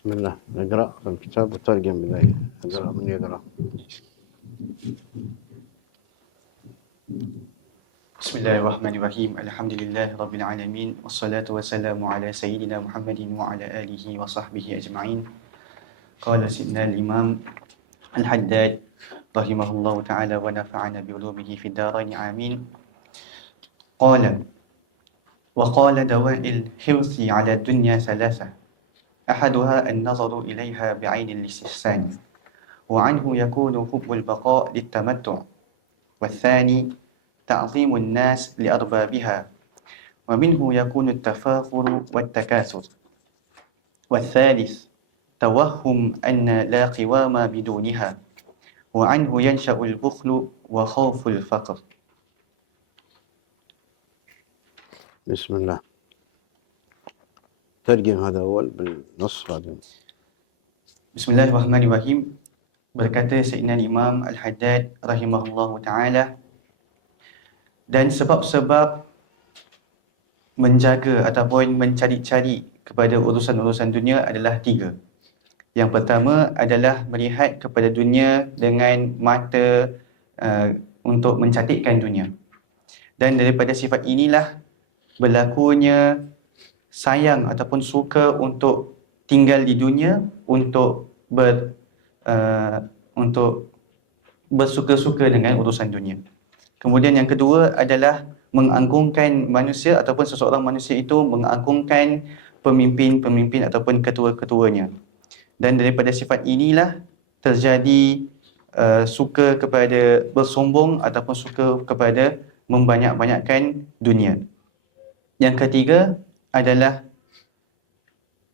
بسم الله. نقرأ الكتاب وترجم بداية. نقرأ من يقرأ. بسم الله الرحمن الرحيم. الحمد لله رب العالمين، والصلاة والسلام على سيدنا محمد وعلى آله وصحبه أجمعين. قال سيدنا الإمام الحداد رحمه الله تعالى ونفعنا بعلومه في الدارين آمين. قال: وقال دواء الحرص على الدنيا ثلاثة، أحدها النظر إليها بعين الاستحسان، وعنه يكون حب البقاء للتمتع، والثاني تعظيم الناس لأربابها، ومنه يكون التفاخر والتكاثر، والثالث توهم أن لا قوام بدونها، وعنه ينشأ البخل وخوف الفقر. بسم الله. ترجم هذا أول بالنص بعدين. Bismillahirrahmanirrahim. Berkata Sayyidina Imam Al-Haddad rahimahullahu ta'ala, dan sebab-sebab menjaga ataupun mencari-cari kepada urusan-urusan dunia adalah tiga. Yang pertama adalah melihat kepada dunia dengan mata untuk mencantikkan dunia. Dan daripada sifat inilah berlakunya sayang ataupun suka untuk tinggal di dunia, untuk bersuka-suka dengan urusan dunia. Kemudian yang kedua adalah mengagungkan manusia ataupun seseorang manusia itu mengagungkan pemimpin-pemimpin ataupun ketua-ketuanya. Dan daripada sifat inilah terjadi suka kepada bersombong ataupun suka kepada membanyak-banyakkan dunia. Yang ketiga adalah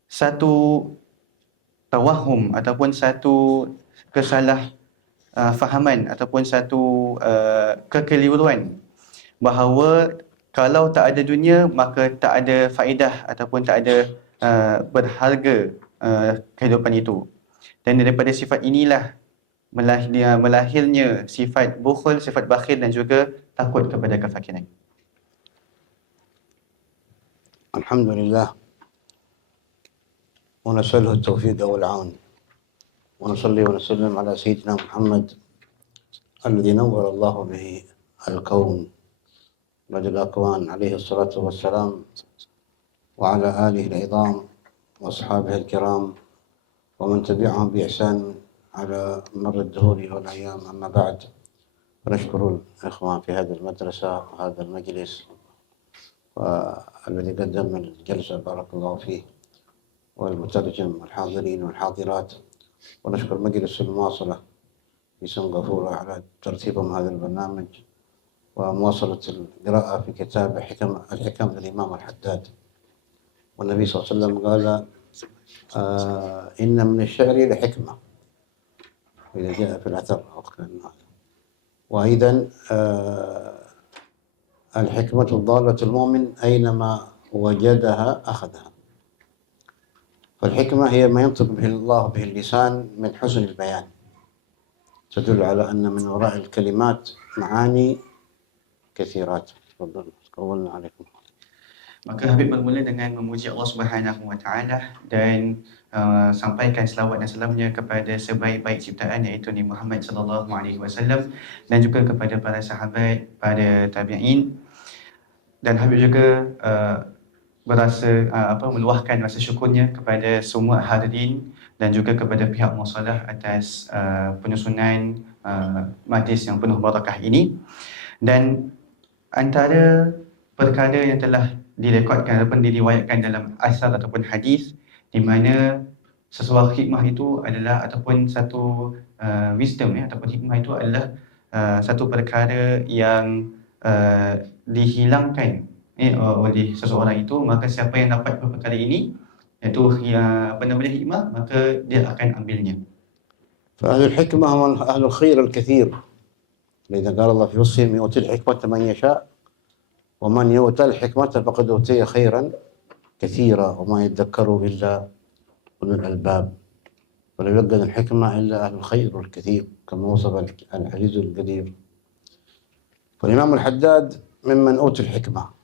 satu tawahum ataupun satu fahaman ataupun satu kekeliruan bahawa kalau tak ada dunia maka tak ada faedah ataupun tak ada berharga kehidupan itu. Dan daripada sifat inilah melahirnya sifat bukhul, sifat bakhil dan juga takut kepada kefakiran. Alhamdulillah. ونسأله التوفيق والعون، ونصلي ونسلم على سيدنا محمد الذي نور الله به الكون بدل الأكوان عليه الصلاة والسلام، وعلى آله العظام وأصحابه الكرام ومن تبعهم بإحسان على مر الدهور والأيام. أما بعد، فنشكر الإخوان في هذه المدرسة وهذا المجلس والذي قدم الجلسة بارك الله فيه، والمترجم والحاضرين والحاضرات، ونشكر مجلس المواصلة في سنغافورة على ترتيبهم هذا البرنامج ومواصلة القراءة في كتاب الحكم للإمام الحداد. والنبي صلى الله عليه وسلم قال إن من الشعر لحكمة، إذا جاء في الأثر أو كان هذا. وأيضا الحكمة الضالة المؤمن أينما وجدها أخذها. فالحكمة هي ما ينطق به الله به اللسان من حسن البيان، تدل على أن من وراء الكلمات معاني كثيرات. تفضل. تقولنا عليكم. Maka Habib bermula dengan memuji Allah Subhanahu Wa Taala dan sampaikan selawat dan salamnya kepada sebaik-baik ciptaan iaitu Nabi Muhammad sallallahu alaihi wasallam dan juga kepada para sahabat, para tabi'in. Dan Habib juga meluahkan rasa syukurnya kepada semua hadirin dan juga kepada pihak muasalah atas penyusunan majlis yang penuh barakah ini. Dan antara perkara yang telah direkodkan ataupun diriwayatkan dalam asar ataupun hadis, di mana sesuatu hikmah itu adalah ataupun satu wisdom ataupun hikmah itu adalah satu perkara yang dihilangkan oleh seseorang itu, maka siapa yang dapat perkara ini iaitu hikmah, maka dia akan ambilnya. فأهل الحكمة هم أهل الخير الكثير، لذا قال الله في وصفهم يؤتي الحكمة من يشاء ومن يؤتى الحكمة فقد أوتي خيرا كثيرا وما يذكر إلا أولو الألباب، ولا يلقن الحكمة إلا أهل الخير الكثير كما وصف العزيز القدير. فالإمام الحداد ممن أوتي الحكمة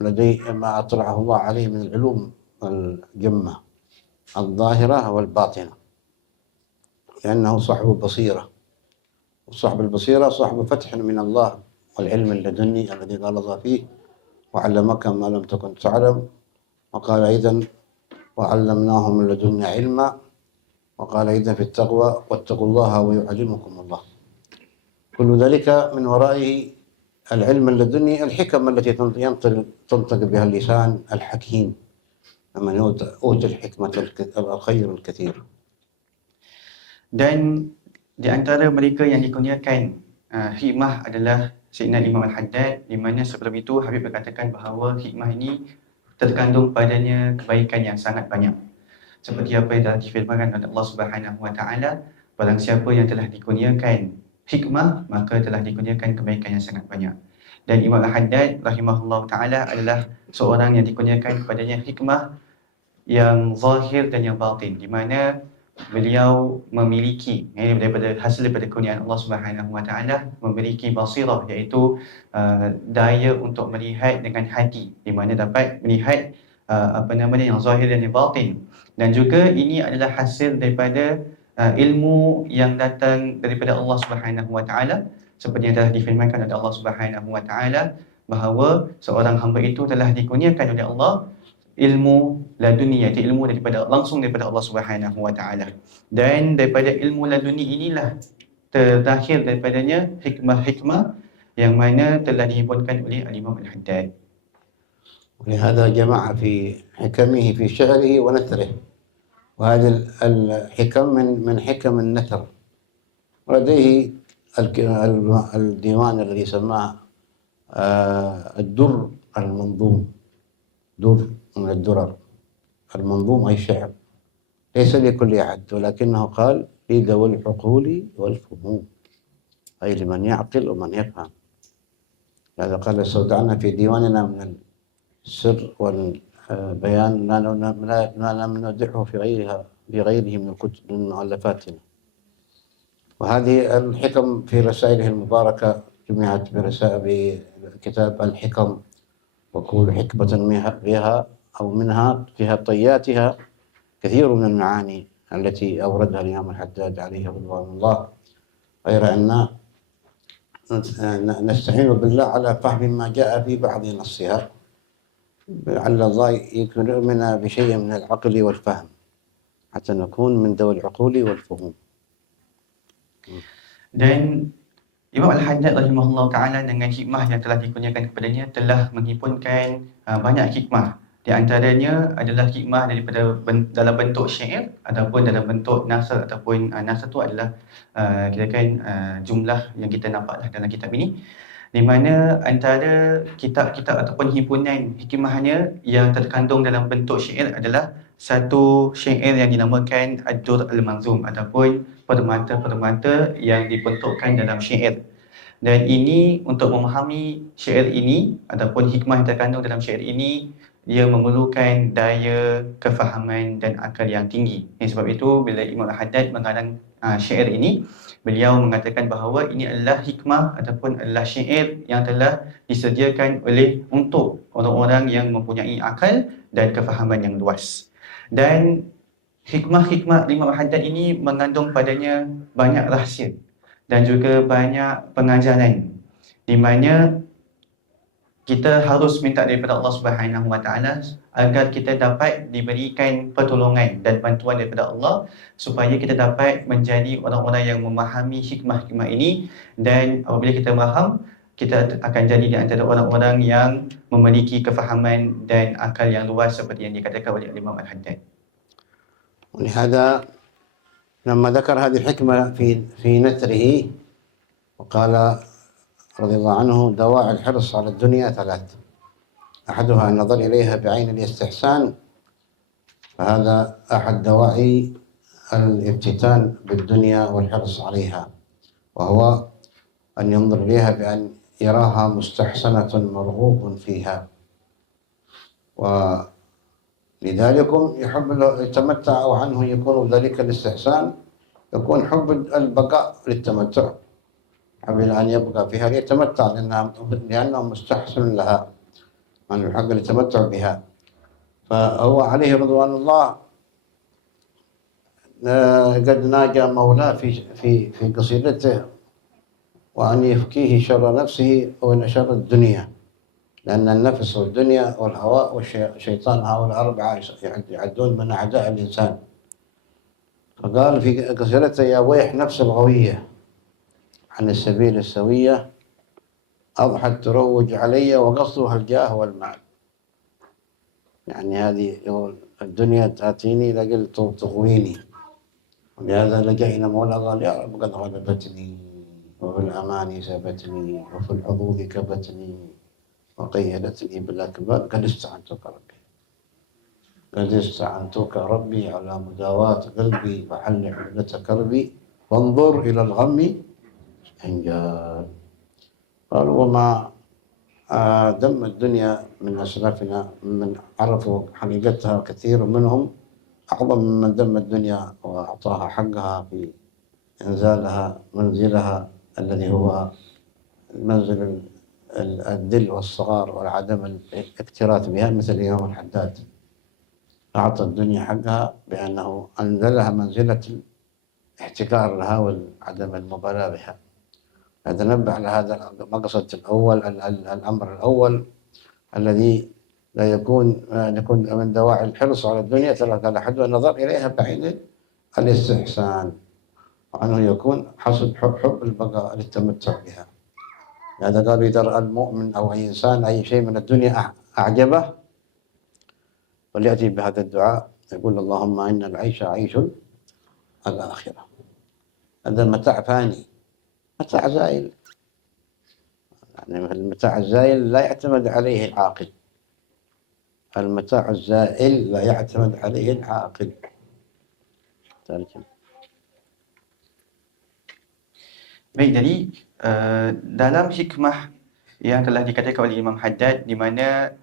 ولديه ما أطلعه الله عليه من العلوم الجمة الظاهرة والباطنة، لأنه صاحب بصيرة، وصاحب البصيرة صاحب فتح من الله والعلم اللدني الذي قال الله فيه: وعلمك ما لم تكن تعلم. وقال أيضا: وعلمناه من لدنا علما. وقال أيضا في التقوى: واتقوا الله ويعلمكم الله. كل ذلك من ورائه العلم اللدني، الحكم التي تنطق بها اللسان الحكيم، من أوتي الحكمة الخير الكثير. Dan di antara mereka yang dikurniakan hikmah adalah Sayyidina Imam Al-Haddad, di mana sebelum itu Habib berkatakan bahawa hikmah ini terkandung padanya kebaikan yang sangat banyak. Seperti apa yang telah difirmankan oleh Allah Subhanahu Wa Taala, barang siapa yang telah dikurniakan hikmah, maka telah dikurniakan kebaikan yang sangat banyak. Dan Imam Al-Haddad rahimahullah ta'ala adalah seorang yang dikurniakan kepadanya hikmah yang zahir dan yang batin, di mana beliau memiliki daripada kurniaan Allah Subhanahu Wa Taala, memiliki basirah, iaitu daya untuk melihat dengan hati, di mana dapat melihat yang zahir dan yang batin. Dan juga ini adalah hasil daripada ilmu yang datang daripada Allah Subhanahu Wa Taala, seperti yang telah difirmankan oleh Allah Subhanahu Wa Taala bahawa seorang hamba itu telah dikurniakan oleh Allah ilmu laduni, iaitu ilmu langsung daripada Allah Subhanahu Wa Taala. Dan daripada ilmu laduni inilah terlahir daripadanya hikmah-hikmah yang mana telah dihimpunkan oleh Imam Al-Haddad. ولهذا جمع في حكمه في شعره ونثره، وهذه الحكم من حكم النثر. ولديه الديوان الذي سماه الدر المنظوم، در من الدرر المنظوم أي شعر، ليس لكل أحد، ولكنه قال: لذوي العقول والفهوم، أي لمن يعقل ومن يفهم. هذا قال استودعنا في ديواننا من السر والبيان ما لم نودعه في غيره من الكتب من مؤلفاتنا. وهذه الحكم في رسائله المباركة جمعت بكتاب الحكم، وكل حكمة فيها أو منها فيها طياتها كثير من المعاني التي أوردها الإمام الحداد عليه رضوان الله، غير أن نستعين بالله على فهم ما جاء في بعض نصها، لعل الله يكرمنا بشيء من العقل والفهم حتى نكون من ذوي العقول والفهوم. Dan Imam Al-Haddad rahimahullah ta'ala dengan hikmah yang telah dikurniakan kepadanya telah menghimpunkan banyak hikmah. Di antaranya adalah hikmah daripada dalam bentuk syair ataupun dalam bentuk nasr, ataupun nasr itu adalah kirakan jumlah yang kita nampaklah dalam kitab ini, di mana antara kitab-kitab ataupun himpunan hikmahnya yang terkandung dalam bentuk syair adalah satu syair yang dinamakan Ad-Dur Al-Manzum, ataupun permata-permata yang dibentukkan dalam syair. Dan ini, untuk memahami syair ini ataupun hikmah yang terkandung dalam syair ini, ia memerlukan daya kefahaman dan akal yang tinggi. Sebab itu bila Imam Al-Haddad mengarang syair ini, beliau mengatakan bahawa ini adalah hikmah ataupun adalah syair yang telah disediakan untuk orang-orang yang mempunyai akal dan kefahaman yang luas. Dan hikmah-hikmah Imam Al-Haddad ini mengandung padanya banyak rahsia dan juga banyak pengajaran, di mana kita harus minta daripada Allah Subhanahu Wa Taala agar kita dapat diberikan pertolongan dan bantuan daripada Allah, supaya kita dapat menjadi orang-orang yang memahami hikmah-hikmah ini. Dan apabila kita faham, kita akan jadi di antara orang-orang yang memiliki kefahaman dan akal yang luas, seperti yang dikatakan oleh Imam Al-Haddad. ولهذا لما ذكر هذه الحكمة في نثره وقال رضي الله عنه: دواعي الحرص على الدنيا ثلاث، أحدها النظر إليها بعين الاستحسان، فهذا أحد دواعي الافتتان بالدنيا والحرص عليها، وهو أن ينظر إليها بأن يراها مستحسنة مرغوب فيها، ولذلك يتمتع عنه يكون ذلك الاستحسان، يكون حب البقاء للتمتع، حب أن يبقى فيها ليتمتع لأنه مستحسن لها، أن الحق للتمتع بها. فهو عليه رضوان الله قد ناجى مولاه في قصيدته وأن يفكيه شر نفسه وإن شر الدنيا، لأن النفس والدنيا والهواء والشيطان هؤلاء أربعة يعدون من أعداء الإنسان. فقال في قصيدته: يا ويح نفس الغوية عن السبيل السوية، أضحت تروج علي وقصدها الجاه والمال. يعني هذه يقول الدنيا تأتيني لقل تغويني، ولهذا لجأ إلى مولى قال: يا رب قد غلبتني وفي الأمان سبتني وفي الحظوظ كبتني وقيدتني بالأكباد، قد استعنتك ربي على مداواة قلبي وحل عقدة كربي وانظر إلى الغم إن جاء. قال: وما دم الدنيا من أسلافنا من عرفوا حقيقتها كثير منهم أعظم ممن دم الدنيا وأعطاها حقها في إنزالها منزلها الذي هو منزل الذل والصغار وعدم الاكتراث بها، مثل الإمام الحداد أعطى الدنيا حقها بأنه أنزلها منزلة الاحتكار لها وعدم المبالاة بها. هذا نبه على هذا المقصد الأول، الأمر الأول الذي لا يكون من دواعي الحرص على الدنيا ترك الأحد النظر إليها بعين الاستحسان، وأنه يكون حسب حب البقاء للتمتع بها. هذا قالوا: إذا رأى المؤمن أو أي إنسان أي شيء من الدنيا أعجبه فليأتي بهذا الدعاء، يقول: اللهم إن العيش عيش الآخرة. هذا المتاع فاني، متاع زائل، يعني المتاع الزائل لا يعتمد عليه العاقل، المتاع الزائل لا يعتمد عليه العاقل. ترجم. Baik, jadi dalam hikmah yang telah dikatakan oleh Imam Haddad, di mana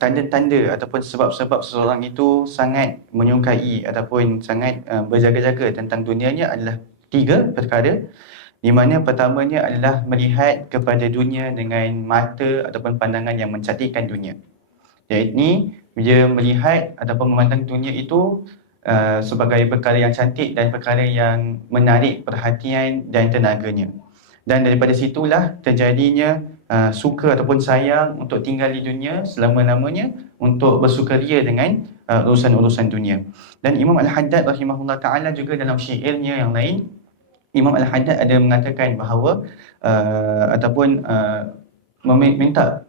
tanda-tanda ataupun sebab-sebab seseorang itu sangat menyukai ataupun sangat berjaga-jaga tentang dunianya adalah 3 perkara, di mana pertamanya adalah melihat kepada dunia dengan mata ataupun pandangan yang mencantikkan dunia. Iaitu dia melihat ataupun memandang dunia itu sebagai perkara yang cantik dan perkara yang menarik perhatian dan tenaganya. Dan daripada situlah terjadinya suka ataupun sayang untuk tinggal di dunia selama-lamanya, untuk bersukaria dengan urusan-urusan dunia. Dan Imam Al-Haddad rahimahullah ta'ala juga dalam syairnya yang lain, Imam Al-Haddad ada mengatakan bahawa ataupun meminta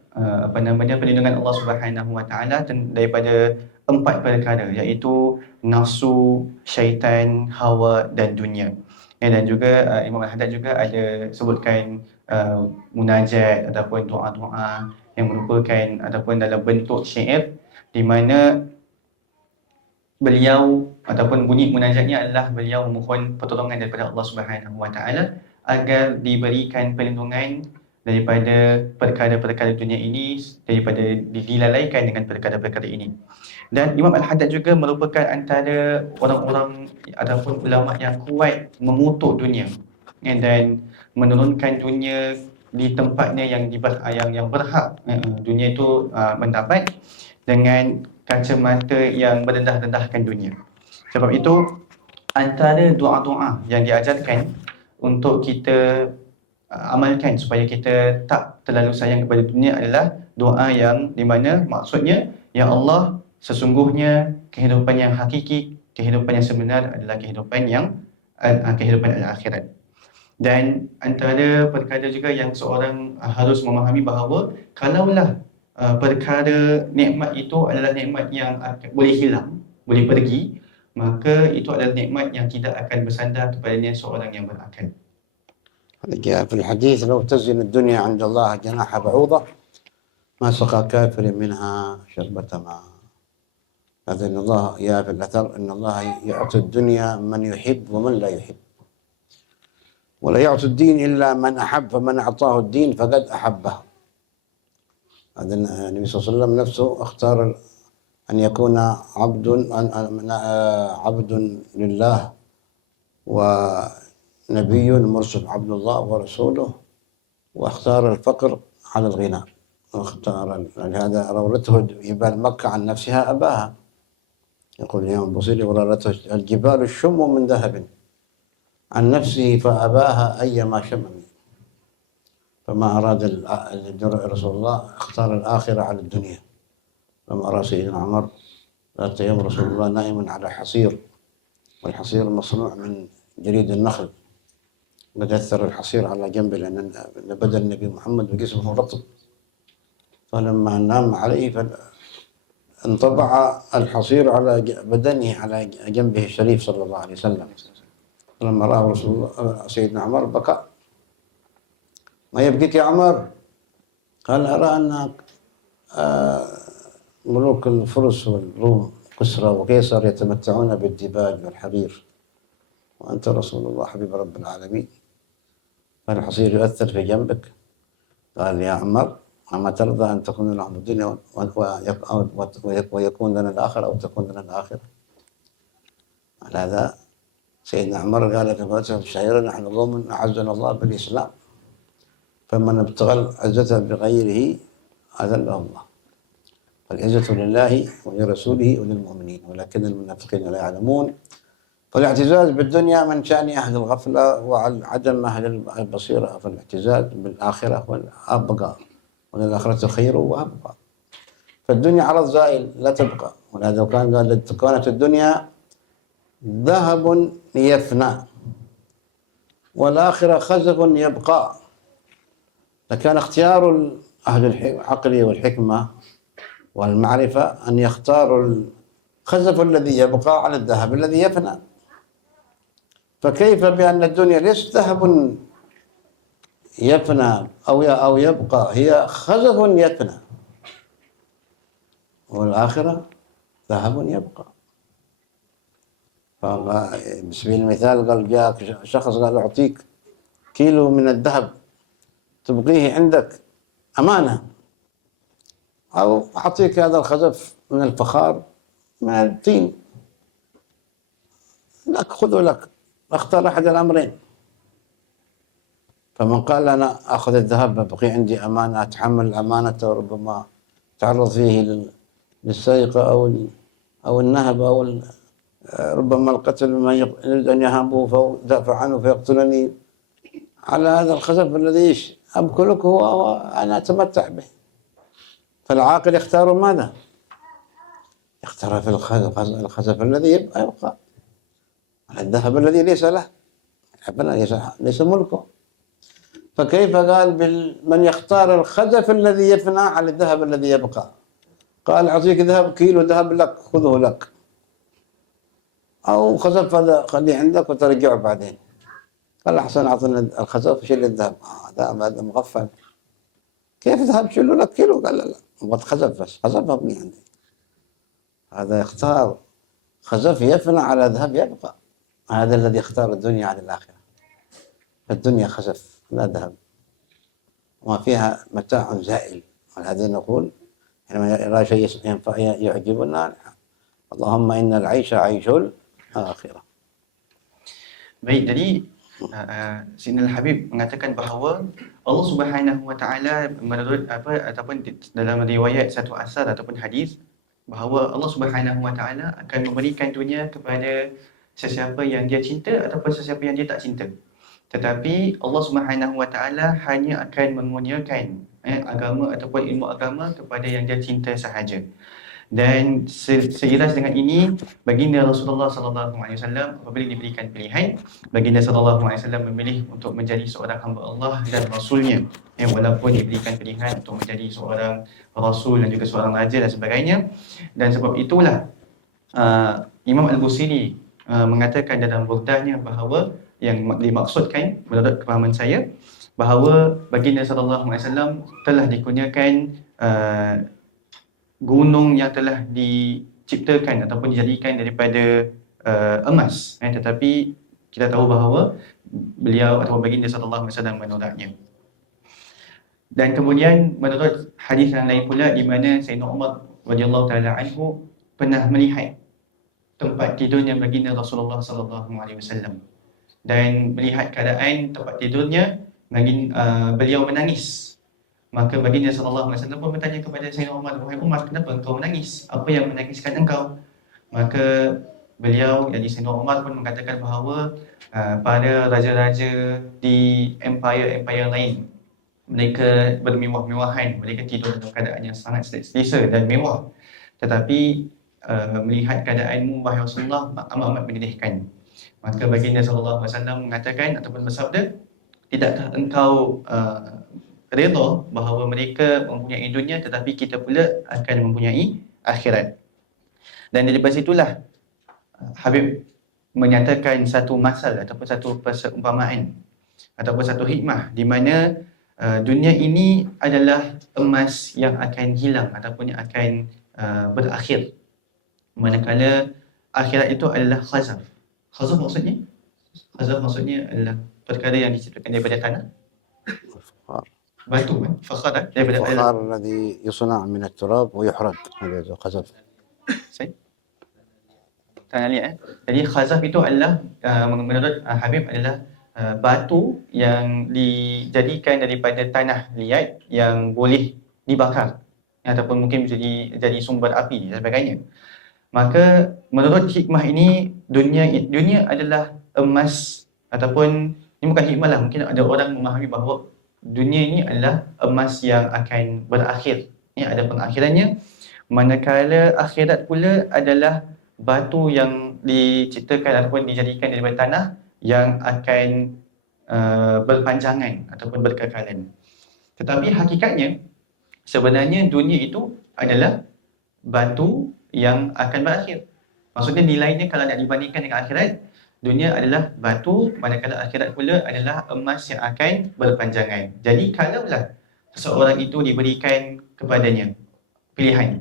perlindungan Allah Subhanahu Wa Taala daripada 4 perkara, iaitu nafsu, syaitan, hawa dan dunia. Dan juga Imam Al-Haddad juga ada sebutkan munajat ataupun doa-doa yang merupakan ataupun dalam bentuk syair, di mana beliau ataupun bunyi munajatnya adalah beliau memohon pertolongan daripada Allah Subhanahu Wa Taala agar diberikan perlindungan daripada perkara-perkara dunia ini, daripada dilalaikan dengan perkara-perkara ini. Dan Imam Al-Haddad juga merupakan antara orang-orang ataupun ulama yang kuat mengutuk dunia dan menurunkan dunia di tempatnya yang berhak dunia itu mendapat, dengan kacamata yang merendah-rendahkan dunia. Sebab itu antara doa-doa yang diajarkan untuk kita amalkan supaya kita tak terlalu sayang kepada dunia adalah doa yang di mana maksudnya, ya Allah, sesungguhnya kehidupan yang hakiki, kehidupan yang sebenar adalah kehidupan al-akhirat. Dan antara perkara juga yang seorang harus memahami bahawa kalaulah perkara nikmat itu adalah nikmat yang boleh hilang, boleh pergi, maka itu adalah nikmat yang tidak akan bersandar kepadanya seorang yang berakal. جاء في الحديث: لو تزن الدنيا عند الله جناح بعوضة ما سقى كافر منها شربة ماء. هذا إن الله جاء في الأثر إن الله يعطي الدنيا من يحب ومن لا يحب، ولا يعطي الدين إلا من أحب، فمن أعطاه الدين فقد أحبه. هذا النبي صلى الله عليه وسلم نفسه اختار أن يكون عبد لله ونبي مرسل، عبد الله ورسوله، واختار الفقر على الغنى، واختار لهذا راودته جبال مكة عن نفسها أباها، يقول الإمام البوصيري: ورارته الجبال الشم من ذهب عن نفسه فأباها أيما شمم. فما أراد رسول الله اختار الآخرة على الدنيا. لما رأى سيدنا عمر ذات يوم رسول الله نائم على حصير، والحصير مصنوع من جريد النخل، قد أثر الحصير على جنبه لأن بدن النبي محمد وجسمه رطب، فلما نام عليه انطبع الحصير على بدنه على جنبه الشريف صلى الله عليه وسلم. لما رأى رسول الله سيدنا عمر بكى: ما يبكيك يا عمر؟ قال: أرى أن ملوك الفرس والروم كسرى وقيصر يتمتعون بالديباج والحرير، وأنت رسول الله حبيب رب العالمين، فالحصير يؤثر في جنبك. قال: يا عمر، أما ترضى أن تكون لهم الدنيا ويكون لنا الآخرة، أو تكون لنا الآخرة؟ على هذا سيدنا عمر قال في فترة الشهيرة: نحن قوم أعزنا الله بالإسلام، فمن ابتغى العزة بغيره أذله الله، فالعزة لله ولرسوله وللمؤمنين ولكن المنافقين لا يعلمون. فالاعتزاز بالدنيا من شأن أهل الغفلة وعدم أهل البصيرة، فالاعتزاز بالآخرة والأبقى، وللآخرة خير وأبقى. فالدنيا عرض زائل لا تبقى، ولهذا كانت الدنيا ذهب يفنى والآخرة خزف يبقى، لكان اختيار أهل العقل والحكمة والمعرفة أن يختاروا الخزف الذي يبقى على الذهب الذي يفنى. فكيف بأن الدنيا ليست ذهب يفنى أو يبقى، هي خزف يفنى، والآخرة ذهب يبقى. بسبيل المثال قال: جاءك شخص قال: أعطيك كيلو من الذهب تبقيه عندك أمانة، أو أعطيك هذا الخزف من الفخار من الطين، لك خذه لك، اختار أحد الأمرين. فمن قال: أنا أخذ الذهب بقي عندي أمانة، أتحمل الأمانة وربما تعرض فيه للسرقة أو النهب أو ربما القتل، من يريد أن يهابه فدافع عنه فيقتلني، على هذا الخزف الذي أملكه وأنا أتمتع به. فالعاقل يختار ماذا؟ يختار في الخزف الذي يبقى، الذهب الذي ليس له، ليس ملكه. فكيف قال من يختار الخزف الذي يفنى على الذهب الذي يبقى؟ قال: أعطيك ذهب، كيلو ذهب لك، خذه لك، أو خزف هذا خليه عندك وترجعه بعدين. قال: أحسن أعطنا الخزف وشيل الذهب. هذا مغفل، كيف ذهب شيله لك كيلو؟ قال: لا أبغى خزف بس، خزف أبني عندي. هذا يختار خزف يفنى على ذهب يبقى، هذا الذي يختار الدنيا على الآخرة. الدنيا خزف لا ذهب، وما فيها متاع زائل. ولهذا نقول حينما يرى شيء يعجبنا: اللهم إن العيش عيش الآخرة. Baik, jadi Sayyidina Al-Habib mengatakan bahawa Allah Subhanahu Wa Taala menurut ataupun dalam riwayat satu asar ataupun hadis, bahawa Allah Subhanahu Wa Taala akan memberikan dunia kepada sesiapa yang dia cinta ataupun sesiapa yang dia tak cinta. Tetapi Allah Subhanahu Wa Taala hanya akan mengurniakan agama ataupun ilmu agama kepada yang dia cinta sahaja. Dan seiras dengan ini, baginda Rasulullah sallallahu alaihi wasallam apabila diberikan pilihan, baginda sallallahu alaihi wasallam memilih untuk menjadi seorang hamba Allah dan rasulnya. Walaupun diberikan pilihan untuk menjadi seorang rasul dan juga seorang raja dan sebagainya. Dan sebab itulah Imam Al-Busiri mengatakan dalam burdahnya bahawa yang dimaksudkan menurut kefahaman saya, bahawa baginda sallallahu alaihi wasallam telah dikurniakan gunung yang telah diciptakan ataupun dijadikan daripada emas, tetapi kita tahu bahawa beliau atau baginda sallallahu alaihi wasallam menolaknya. Dan kemudian menurut hadis yang lain pula, di mana Sayyidina Umar radhiyallahu taala anhu pernah melihat tempat tidurnya baginda Rasulullah sallallahu alaihi wasallam dan melihat keadaan tempat tidurnya, beliau menangis. Maka baginda sallallahu alaihi wasallam pun bertanya kepada Sayyidina Umar: "Wahai Umar, kenapa engkau menangis? Apa yang menangiskan engkau?" Maka beliau, yakni Sayyidina Umar pun mengatakan bahawa para raja-raja di empire-empire lain, mereka bermewah-mewahan, mereka tidur dalam keadaan yang sangat selesa dan mewah. Tetapi melihat keadaanmu wahai Rasulullah amat menyedihkan. Maka baginda sallallahu alaihi wasallam mengatakan ataupun bersabda, tidakkah engkau redha bahawa mereka mempunyai dunia tetapi kita pula akan mempunyai akhirat. Dan daripada situlah Habib menyatakan satu masal ataupun satu perumpamaan ataupun satu hikmah di mana dunia ini adalah emas yang akan hilang ataupun yang akan berakhir, manakala akhirat itu adalah khazaf. Khazaf maksudnya adalah perkara yang diciptakan daripada tanah, batu kan, fakhar daripada الفخار الذي يصنع من التراب ويحرق، هذا خزف. Tanah liat. Jadi khazaf itu adalah menurut Habib adalah batu yang dijadikan daripada tanah liat yang boleh dibakar ataupun mungkin bisa jadi sumber api dan sebagainya. Maka menurut hikmah ini, dunia adalah emas, ataupun ini bukan hikmah lah, mungkin ada orang memahami bahawa dunia ini adalah emas yang akan berakhir, ada pengakhirannya, manakala akhirat pula adalah batu yang diciptakan ataupun dijadikan daripada tanah yang akan berpanjangan ataupun berkekalan. Tetapi hakikatnya sebenarnya dunia itu adalah batu yang akan berakhir. Maksudnya nilainya kalau nak dibandingkan dengan akhirat, dunia adalah batu, manakala akhirat pula adalah emas yang akan berpanjangan. Jadi kalaulah seseorang itu diberikan kepadanya pilihan,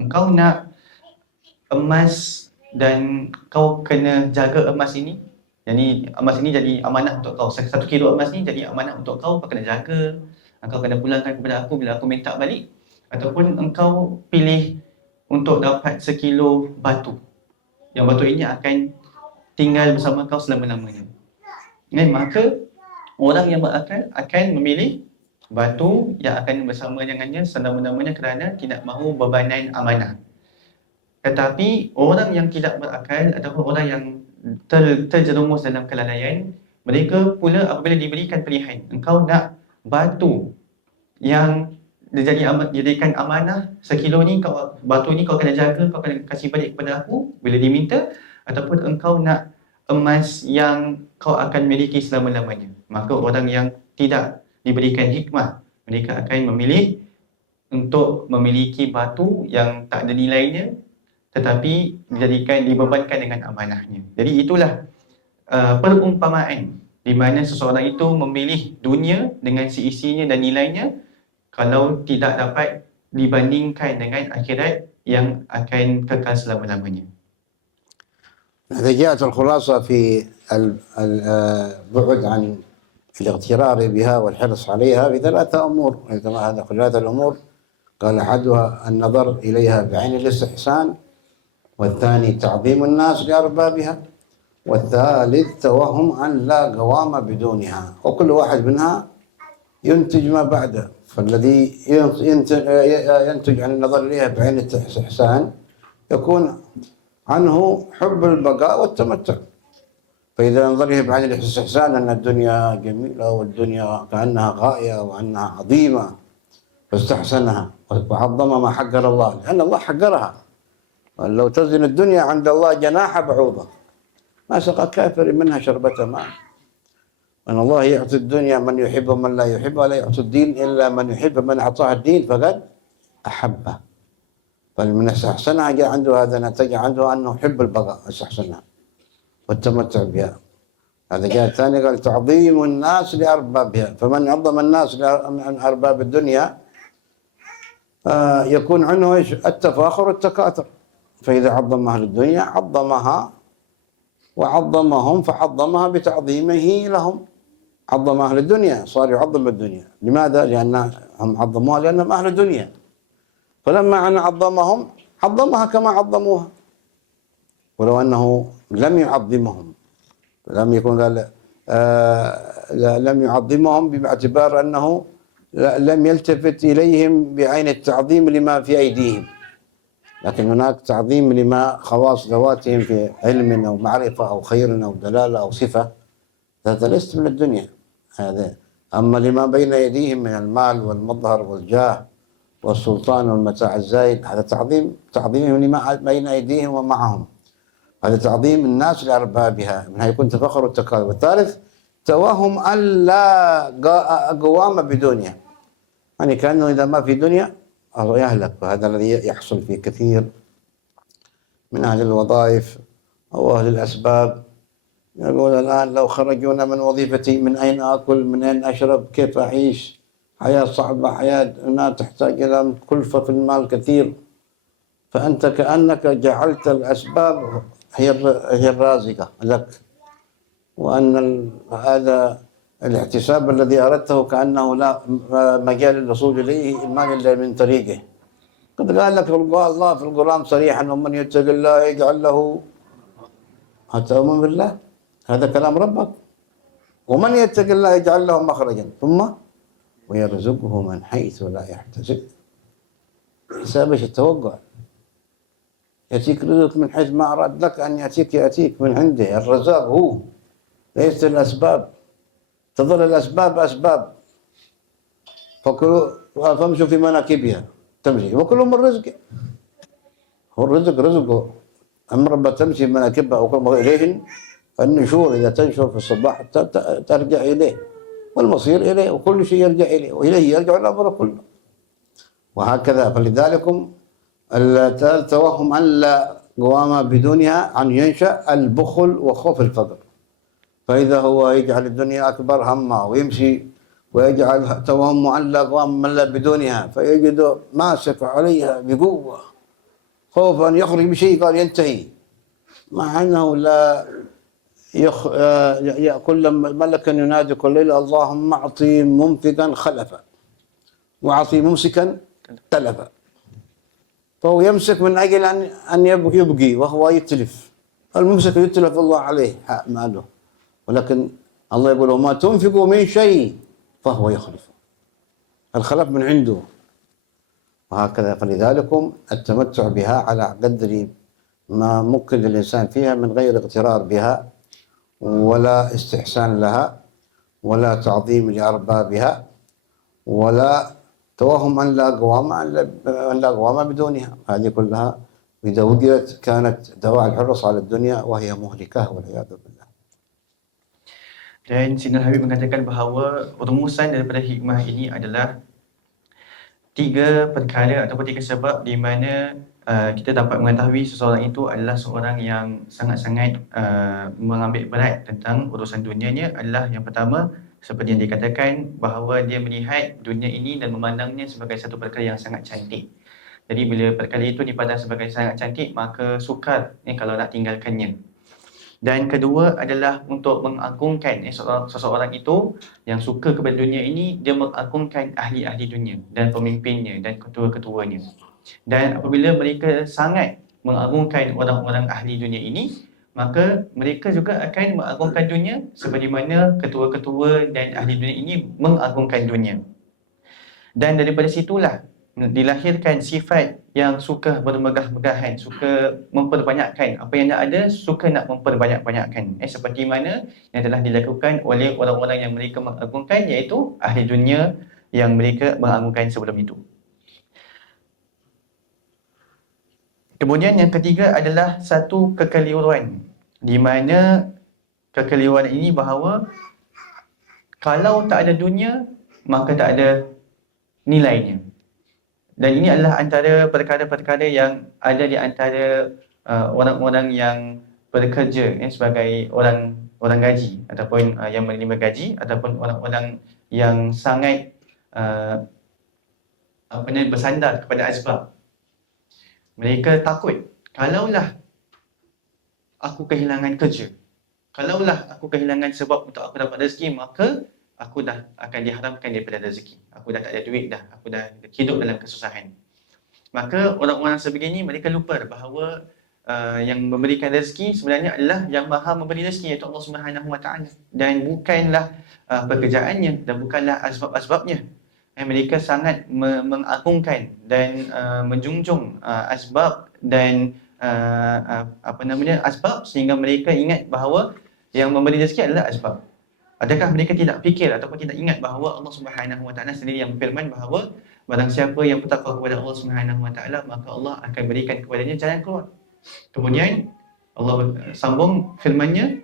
engkau nak emas dan kau kena jaga emas ini, jadi emas ini jadi amanah untuk kau, 1 kilo emas ni jadi amanah untuk kau, kau kena jaga, kau kena pulangkan kepada aku bila aku minta balik, ataupun engkau pilih untuk dapat 1 kilo batu, yang batu ini akan tinggal bersama kau selama-lamanya. Maka orang yang berakal akan memilih batu yang akan bersama dengannya selama-lamanya kerana tidak mahu bebanan amanah. Tetapi orang yang tidak berakal ataupun orang yang terjerumus dalam kelalaian, mereka pula apabila diberikan pilihan, engkau nak batu yang dijadikan amanah 1 kilo ni, batu ni kau kena jaga, kau kena kasih balik kepada aku bila diminta, ataupun engkau nak emas yang kau akan miliki selama-lamanya, maka orang yang tidak diberikan hikmah, mereka akan memilih untuk memiliki batu yang tak ada nilainya tetapi dibebankan dengan amanahnya. Jadi itulah perumpamaan di mana seseorang itu memilih dunia dengan seisinya dan nilainya kalau tidak dapat dibandingkan dengan akhirat yang akan kekal selama-lamanya. إذا جاءت الخلاصة في البعد عن الاغترار بها والحرص عليها ب3 أمور. هذا 3 الأمور قال أحدها النظر إليها بعين الاستحسان، والثاني تعظيم الناس لأربابها، والثالث توهم أن لا قوام بدونها، وكل واحد منها ينتج ما بعده. فالذي ينتج عن النظر إليها بعين الاستحسان يكون عنه حب البقاء والتمتع. فإذا نظر إليها بعين الاستحسان أن الدنيا جميلة والدنيا كأنها غاية وأنها عظيمة، فاستحسنها وعظم ما حقر الله، لأن الله حقرها. لو تزن الدنيا عند الله جناح بعوضة ما سقى كافر منها شربة ماء. أن الله يعطي الدنيا من يحب ومن لا يحب، ولا يعطي الدين إلا من يحب، من أعطاه الدين فقد أحبه. فمن استحسنها جاء عنده هذا نتج عنده أنه يحب البقاء، استحسنها والتمتع بها. هذا جاء الثاني قال تعظيم الناس لأربابها، فمن عظم الناس لأرباب الدنيا يكون عنه التفاخر والتكاثر. فإذا عظم أهل الدنيا عظمها وعظمهم، فعظمها بتعظيمه لهم. عظم أهل الدنيا، صار يعظم الدنيا. لماذا؟ لأنهم عظموها لأنهم أهل الدنيا، فلما أن عظمهم عظمها كما عظموها. ولو أنه لم يعظمهم، لم يكن لم يعظمهم باعتبار أنه لم يلتفت إليهم بعين التعظيم لما في أيديهم، لكن هناك تعظيم لما خواص ذواتهم في علم أو معرفة أو خير أو دلالة أو صفة، هذا ليس من الدنيا هذا. أما لما بين أيديهم من المال والمظهر والجاه والسلطان والمتاع الزايد، هذا تعظيمهم لما بين أيديهم ومعهم، هذا تعظيم الناس لأربابها، من يكون تفخر والتكاثر. والثالث توهم ألا قوام بدنيا، يعني كأنه إذا ما في دنيا يهلك. وهذا الذي يحصل في كثير من أهل الوظائف أو أهل الأسباب. يقول الآن لو خرجونا من وظيفتي، من أين آكل، من أين أشرب، كيف أعيش؟ حياة صعبة، حياة هنا تحتاج إلى كلفة في المال كثير. فأنت كأنك جعلت الأسباب هي الرازقة لك، وأن هذا الاحتساب الذي أردته كأنه لا مجال للوصول إليه المال إلا من طريقه. قد قال لك الله في القرآن صريحا: ومن يتق الله يجعل له. أتؤمن بالله؟ هذا كلام ربك. ومن يتق الله يجعل له مخرجا ثم ويرزقه من حيث لا يحتسب. حساب ايش؟ التوقع. يأتيك رزق من حيث ما أراد لك أن يأتيك من عنده. الرزاق هو، ليس الأسباب. تظل الأسباب أسباب، فامشوا في مناكبها تمشي وكل من رزق. هو الرزق رزقه، أما رب تمشي مناكبها وكل ما إليه النشور. إذا تنشر في الصباح ترجع إليه، والمصير إليه، وكل شيء يرجع إليه، وإليه يرجع الأمر كله. وهكذا. فلذلك التوهم أن لا قوام بدونها أن ينشأ البخل وخوف الفقر. فإذا هو يجعل الدنيا أكبر همه ويمشي، ويجعل توهم أن لا قوام من لا بدونها، فيجد ماسك عليها بقوة خوف أن يخرج بشيء قال ينتهي، مع أنه لا كل ملك ينادي كل ليلة: اللهم أعطي ممسكا خلفا وأعطي ممسكا تلفا. فهو يمسك من أجل أن يبقي، وهو يتلف. الممسك يتلف الله عليه ماله، ولكن الله يقول: وما تنفقوا من شيء فهو يخلفه. الخلف من عنده. وهكذا. فلذلك التمتع بها على قدر ما ممكن للإنسان فيها، من غير اغترار بها ولا استحسان لها ولا تعظيم لأربابها ولا توهم أن لا قوام بدونها. هذه كلها إذا وجدت كانت دواعي الحرص على الدنيا، وهي مهلكة والعياذ بالله. Dan Sayyidina Habib mengatakan bahawa rumusan daripada hikmah ini adalah 3 perkara ataupun 3 sebab di mana kita dapat mengetahui seseorang itu adalah seorang yang sangat-sangat mengambil berat tentang urusan dunianya. Adalah yang pertama, seperti yang dikatakan, bahawa dia melihat dunia ini dan memandangnya sebagai satu perkara yang sangat cantik. Jadi bila perkara itu dipandang sebagai sangat cantik, maka sukar kalau nak tinggalkannya. Dan kedua adalah untuk mengagungkan seseorang itu yang suka kepada dunia ini, dia mengagungkan ahli-ahli dunia dan pemimpinnya dan ketua-ketuanya. Dan apabila mereka sangat mengagungkan orang-orang ahli dunia ini, maka mereka juga akan mengagungkan dunia seperti mana ketua-ketua dan ahli dunia ini mengagungkan dunia. Dan daripada situlah dilahirkan sifat yang suka bermegah-megahan, suka memperbanyakkan apa yang dah ada, suka nak memperbanyak-banyakkan. Seperti mana yang telah dilakukan oleh orang-orang yang mereka mengagungkan, iaitu ahli dunia yang mereka mengagungkan sebelum itu. Kemudian yang ketiga adalah satu kekeliruan, di mana kekeliruan ini bahawa kalau tak ada dunia, maka tak ada nilainya. Dan ini adalah antara perkara-perkara yang ada di antara orang-orang yang bekerja sebagai orang gaji ataupun yang menerima gaji, ataupun orang-orang yang sangat bersandar kepada asbab. Mereka takut, kalaulah aku kehilangan kerja, kalaulah aku kehilangan sebab untuk aku dapat rezeki, maka aku dah akan diharamkan daripada rezeki. Aku dah tak ada duit dah, aku dah hidup dalam kesusahan. Maka orang-orang sebegini mereka lupa bahawa yang memberikan rezeki sebenarnya adalah yang maha memberi rezeki, iaitu Allah Subhanahu Wa Taala, dan bukanlah pekerjaannya dan bukanlah asbab-asbabnya. mereka sangat mengagungkan dan menjunjung asbab dan asbab, sehingga mereka ingat bahawa yang memberi rezeki adalah asbab. Adakah mereka tidak fikir ataupun tidak ingat bahawa Allah Subhanahu Wa Taala sendiri yang berfirman bahawa barang siapa yang bertakwa kepada Allah Subhanahu Wa Taala, maka Allah akan berikan kepadanya jalan keluar. Kemudian Allah sambung firman-Nya,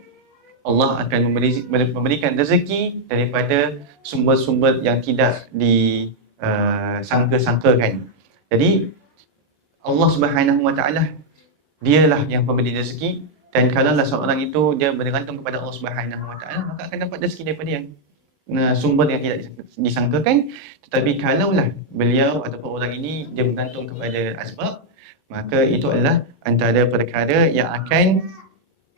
Allah akan memberikan rezeki daripada sumber-sumber yang tidak disangka-sangkakan. Jadi Allah Subhanahu Wa Taala dialah yang pemberi rezeki, dan kalaulah seorang itu dia bergantung kepada Allah Subhanahu Wa Taala, maka akan dapat rezeki daripada yang sumber yang tidak disangkakan. Tetapi kalaulah beliau ataupun orang ini dia bergantung kepada asbab, maka itu adalah antara perkara yang akan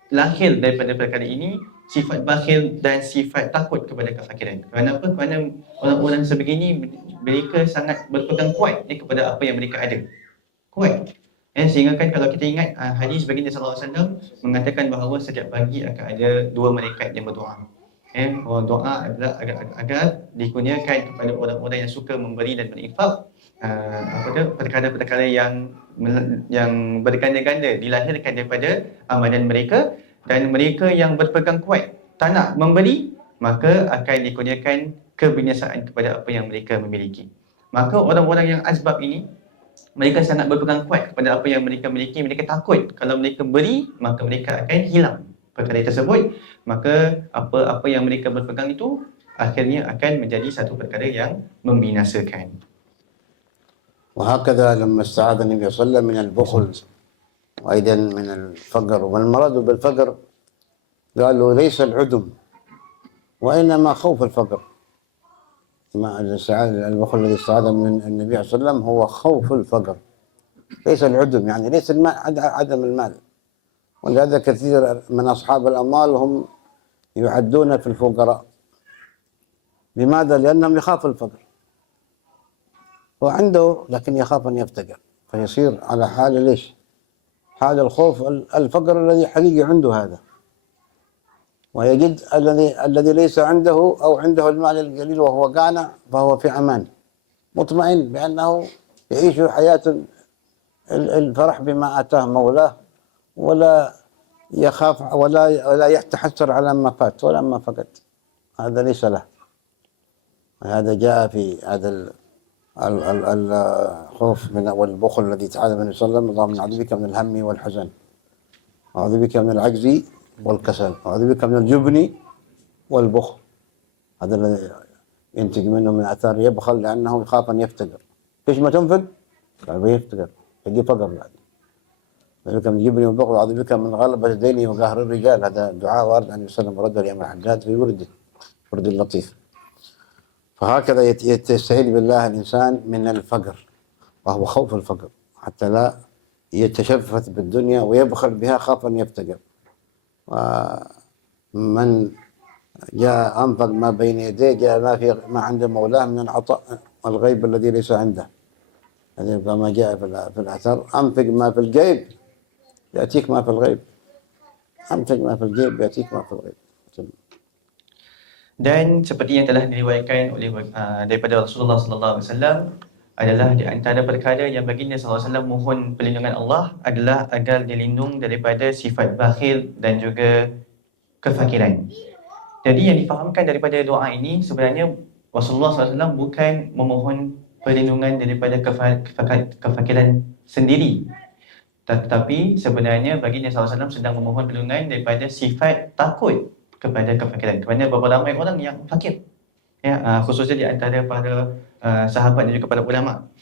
lahir daripada perkara ini sifat bakhil dan sifat takut kepada kefakiran. Kerana apa? Kerana orang-orang sebegini mereka sangat berpegang kuat kepada apa yang mereka ada. Kuat. Sehingga kan kalau kita ingat hadis baginda sallallahu alaihi wasallam mengatakan bahawa setiap pagi akan ada 2 malaikat yang berdoa. Doa adalah agar dikurniakan kepada orang-orang yang suka memberi dan berinfak perkara-perkara yang berganda-ganda dilahirkan daripada amalan mereka, dan mereka yang berpegang kuat tak nak memberi, maka akan dikurniakan kebinasaan kepada apa yang mereka memiliki. Maka orang-orang yang asbab ini mereka sangat berpegang kuat kepada apa yang mereka miliki. Mereka takut kalau mereka beri, maka mereka akan hilang perkara tersebut. Maka apa yang mereka berpegang itu akhirnya akan menjadi satu perkara yang membinasakan. وهكذا لما استعاذ النبي صلى الله عليه وسلم من البخل وأيضا من الفقر، والمرض بالفقر قالوا ليس العدم وإنما خوف الفقر. البخل الذي استعاذ من النبي صلى الله عليه وسلم هو خوف الفقر، ليس العدم، يعني ليس المال، عدم المال. ولهذا كثير من أصحاب الأموال هم يعدون في الفقراء. لماذا؟ لأنهم يخافوا الفقر، وعنده لكن يخاف أن يفتقر، فيصير على حال ليش؟ حال الخوف الفقر الذي حقيقي عنده هذا، ويجد الذي ليس عنده أو عنده المال القليل وهو قانع فهو في أمان مطمئن بأنه يعيش حياة الفرح بما آتاه مولاه، ولا يخاف ولا يتحسر على ما فات ولا ما فقد. هذا ليس له. هذا جاء في هذا الخوف والبخل الذي تعالى النبي صلى الله عليه وسلم: اللهم أعوذ بك من الهم والحزن، أعوذ بك من العجز والكسل، أعوذ بك من الجبن والبخل. هذا الذي ينتج منه من آثار يبخل لأنه يخاف أن يفتقر. ليش ما تنفق؟ قال بيفتقر، يجي فقر بعد. أعوذ بك من الجبن والبخل، أعوذ بك من غلبة الدين وقهر الرجال. هذا دعاء وارد عن النبي صلى الله عليه وسلم رده الإمام الحجاج في ورد اللطيف. فهكذا يستعيذ بالله الإنسان من الفقر، وهو خوف الفقر، حتى لا يتشفث بالدنيا ويبخل بها، خاف أن يفتقر. ومن جاء أنفق ما بين يديه جاء ما عند مولاه من العطاء الغيب الذي ليس عنده. كما جاء في الأثر: أنفق ما في الجيب يأتيك ما في الغيب. أنفق ما في الجيب يأتيك ما في الغيب. Dan seperti yang telah diriwayatkan oleh daripada Rasulullah sallallahu alaihi wasallam, adalah di antara perkara yang baginda sallallahu alaihi wasallam mohon perlindungan Allah adalah agar dilindung daripada sifat bakhil dan juga kefakiran. Jadi yang difahamkan daripada doa ini, sebenarnya Rasulullah SAW bukan memohon perlindungan daripada kefakiran sendiri, tetapi sebenarnya baginda SAW sedang memohon perlindungan daripada sifat takut kepada kefakiran. Kerana beberapa ramai orang yang fakir, khususnya di antara para sahabat dan juga para ulama.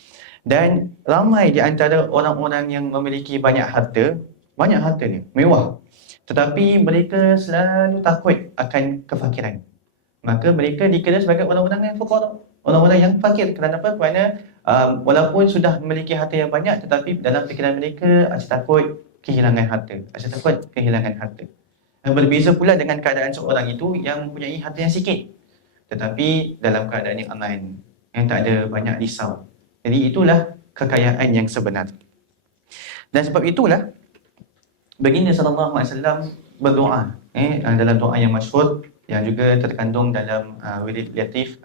Dan ramai di antara orang-orang yang memiliki banyak harta ni, mewah, tetapi mereka selalu takut akan kefakiran. Maka mereka dikira sebagai orang-orang yang fuqara, orang-orang yang fakir. Kerana apa? Kerana walaupun sudah memiliki harta yang banyak, tetapi dalam fikiran mereka asyik takut kehilangan harta. Berbeza pula dengan keadaan seorang itu yang mempunyai harta yang sikit, tetapi dalam keadaan yang aman, yang tak ada banyak risau. Jadi itulah kekayaan yang sebenar. Dan sebab itulah baginda sallallahu alaihi wasallam berdoa dalam doa yang masyhur yang juga terkandung dalam wirid latif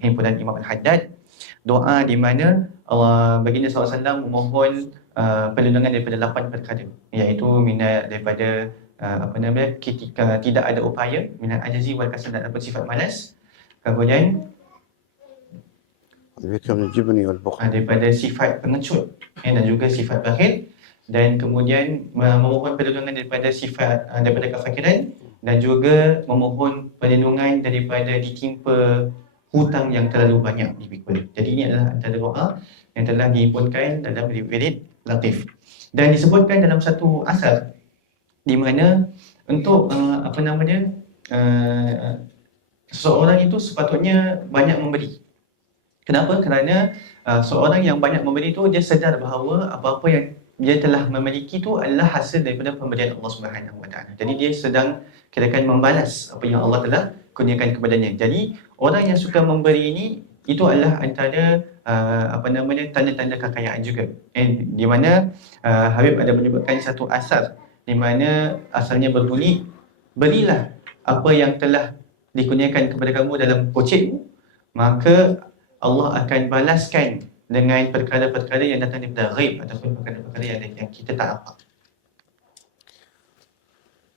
himpunan Imam Al-Haddad. doa di mana baginda SAW memohon perlindungan daripada 8 perkara, iaitu daripada ketika tidak ada upaya, minal ajazi wal kasal, ataupun sifat malas, kemudian daripada sifat pengecut dan juga sifat bakhil, dan kemudian memohon perlindungan daripada daripada kefakiran, dan juga memohon perlindungan daripada ditimpa hutang yang terlalu banyak dipikul. Jadi ini adalah antara doa yang telah dihimpunkan dalam wirid Latif, dan disebutkan dalam satu asar di mana untuk seseorang itu sepatutnya banyak memberi. Kenapa? Kerana seorang yang banyak memberi itu dia sedar bahawa apa-apa yang dia telah memiliki itu adalah hasil daripada pemberian Allah Subhanahu Wa Taala. Jadi dia sedang kirakan membalas apa yang Allah telah kurniakan kepadanya. Jadi orang yang suka memberi ini, itu adalah antara tanda-tanda kekayaan juga. Di mana Habib ada menyebutkan satu asar di mana asalnya berbunyi, berilah apa yang telah dikurniakan kepada kamu dalam kocekmu, maka Allah akan balaskan dengan perkara-perkara yang datang daripada ghaib, ataupun perkara-perkara yang kita tak nampak.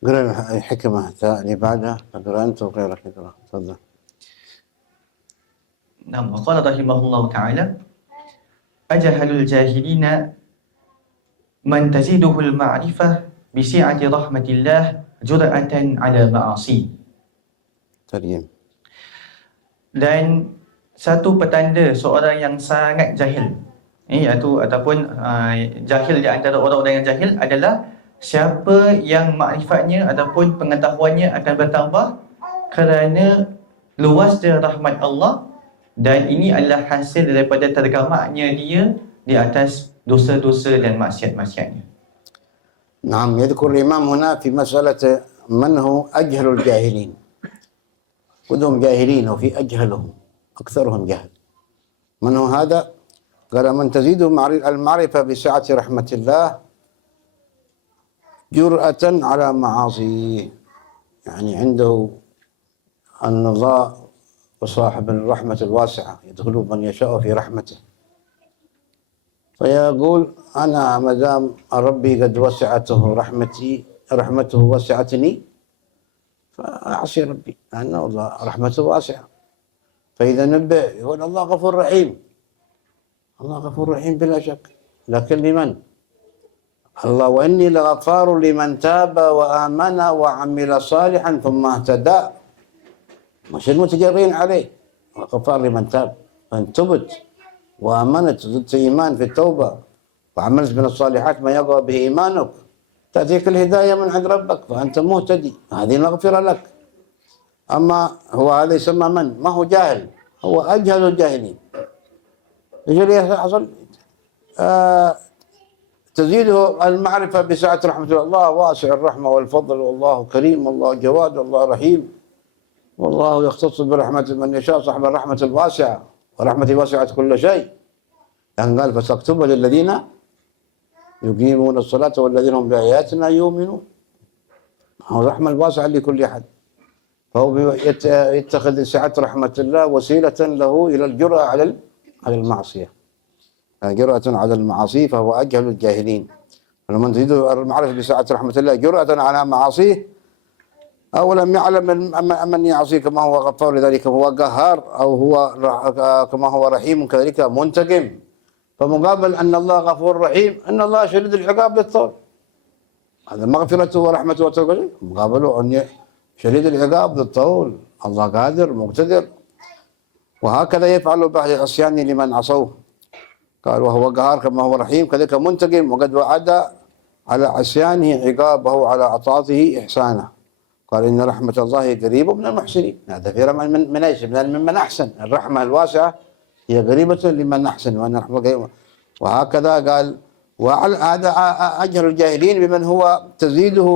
قرأ الحكمة اللي بعدها قرأ أنت وغيرك اقرأ تفضل. نعم. وقال رحمه الله تعالى: أجهل الجاهلين من تزيده المعرفة بسعة رحمة الله جرأة على معاصي. ترجم. Dan satu petanda seorang yang sangat jahil, ataupun jahil di antara orang-orang yang jahil adalah siapa yang makrifatnya ataupun pengetahuannya akan bertambah kerana luasnya rahmat Allah, dan ini adalah hasil daripada tergamaknya dia di atas dosa-dosa dan maksiat-maksiatnya. نعم. يذكر الإمام هنا في مسألة من هو أجهل الجاهلين. كلهم جاهلين وفي أجهلهم أكثرهم جهل. من هو هذا؟ قال: من تزيد المعرفة بسعة رحمة الله جرأة على معاصيه. يعني عنده النظاء وصاحب الرحمة الواسعة، يدخل من يشاء في رحمته، فيقول أنا مدام ربي قد وسعته رحمته وسعتني فأعصي ربي، لأن الله رحمته واسعة. فإذا نبه يقول الله غفور رحيم. الله غفور رحيم بلا شك، لكن لمن؟ الله وإني لغفار لمن تاب وآمن وعمل صالحا ثم اهتدى. مش المتجرين عليه. غفار لمن تاب، فإن تبت وآمنت زدت إيمان في التوبة وعملت من الصالحات ما يقوى به إيمانك، تأتيك الهداية من عند ربك فأنت مهتدي، هذه مغفرة لك. أما هو هذا يسمى من؟ ما هو جاهل، هو أجهل الجاهلين. إيش اللي يحصل؟ تزيده المعرفة بسعة رحمة الله، واسع الرحمة والفضل، والله كريم، والله جواد، والله رحيم، والله يختص برحمة من يشاء، صاحب الرحمة الواسعة، ورحمتي وسعت كل شيء. يعني قال: فساكتبها للذين يقيمون الصلاة والذين هم بآياتنا يؤمنون. هو الرحمة الواسعة لكل أحد، فهو يتخذ سعة رحمة الله وسيلة له إلى الجرأة على المعصية، جرأة على المعاصي، فهو أجهل الجاهلين. فلما تزيد المعرفة بسعة رحمة الله جرأة على معاصيه، أو لم يعلم من يعصيه كما هو غفار لذلك هو قهار، أو هو كما هو رحيم كذلك منتقم. فمقابل أن الله غفور رحيم، أن الله شديد العقاب للطول، هذا مغفرته ورحمته وتوبته، مقابله أن شديد العقاب للطول، الله قادر مقتدر. وهكذا يفعل بعد العصيان لمن عصوه، قال: وهو قهار كما هو رحيم كذلك منتقم، وقد وعد على عصيانه عقابه على عطاته إحسانه. قال: إن رحمة الله قريب من المحسنين. هذا في رحمة من ايش؟ من أحسن. الرحمة الواسعة هي قريبة لمن أحسن، وأن رحمة قريبة. وهكذا قال: وهذا أجهل الجاهلين بمن هو تزيده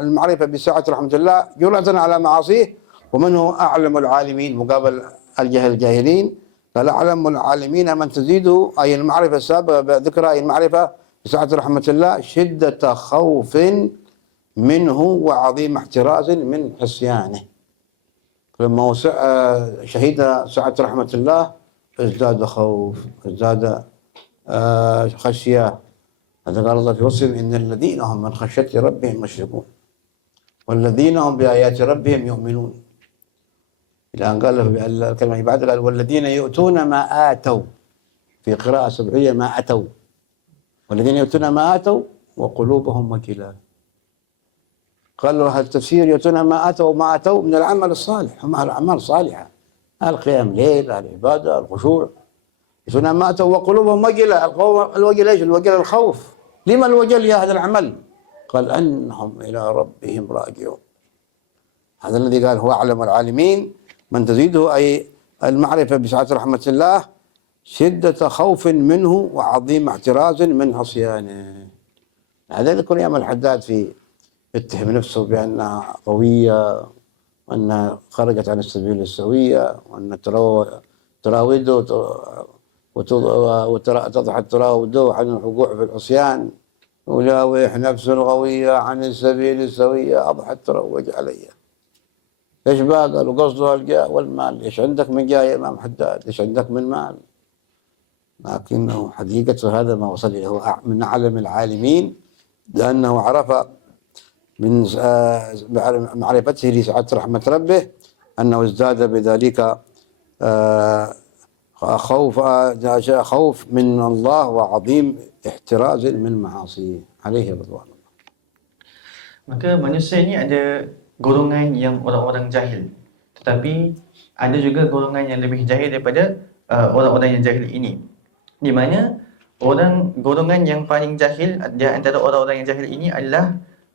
المعرفة بسعة رحمة الله جرأة على معاصيه، ومن هو أعلم العالمين مقابل الجهل الجاهلين. قال: أعلم العالمين من تزيده أي المعرفة السابقة ذكرها، أي المعرفة بسعة رحمة الله شدة خوف منه وعظيم احتراز من عصيانه. لما شهد سعة رحمة الله ازداد خوف، ازداد خشية. هذا قال الله في وصفهم إن الذين هم من خشية ربهم مشركون والذين هم بآيات ربهم يؤمنون. إلى أن قال الكلمة بعد قال والذين يؤتون ما آتوا، في قراءة سبعية ما أتوا، والذين يؤتون ما آتوا وقلوبهم وجلة. قال له التفسير يؤتون ما آتوا وما أتوا من العمل الصالح، هم الأعمال الصالحة، القيام الليل، العبادة، الخشوع. يؤتون ما آتوا وقلوبهم وجلة. الوجل ايش؟ الوجل الخوف. لما الوجل يا هذا العمل؟ قال أنهم إلى ربهم راجعون. هذا الذي قال هو أعلم العالمين من تزيده أي المعرفة بسعة رحمة الله شدة خوف منه وعظيم احتراز من عصيانه. هذا يذكر أيام الحداد في يتهم نفسه بأنها قوية وأنها خرجت عن السبيل السوية وأن تراوده وتضحى تراوده عن الوقوع في العصيان. ولاوح نفس الغوية عن السبيل السوية أضحت تروج علي. ايش بقى؟ قالوا قصدها الجاه والمال. ايش عندك من جاه يا امام حداد؟ ايش عندك من مال؟ لكنه حقيقة هذا ما وصل إليه، هو من أعلم العالمين، لأنه عرف من معرفته لسعة رحمة ربه أنه ازداد بذلك خوف من الله وعظيم احتراز من معاصيه عليه رضوان الله. Maka manusia ni ada golongan yang orang-orang jahil, tetapi ada juga golongan yang lebih jahil daripada orang-orang yang jahil ini. Di mana golongan yang paling jahil di antara orang-orang yang jahil ini adalah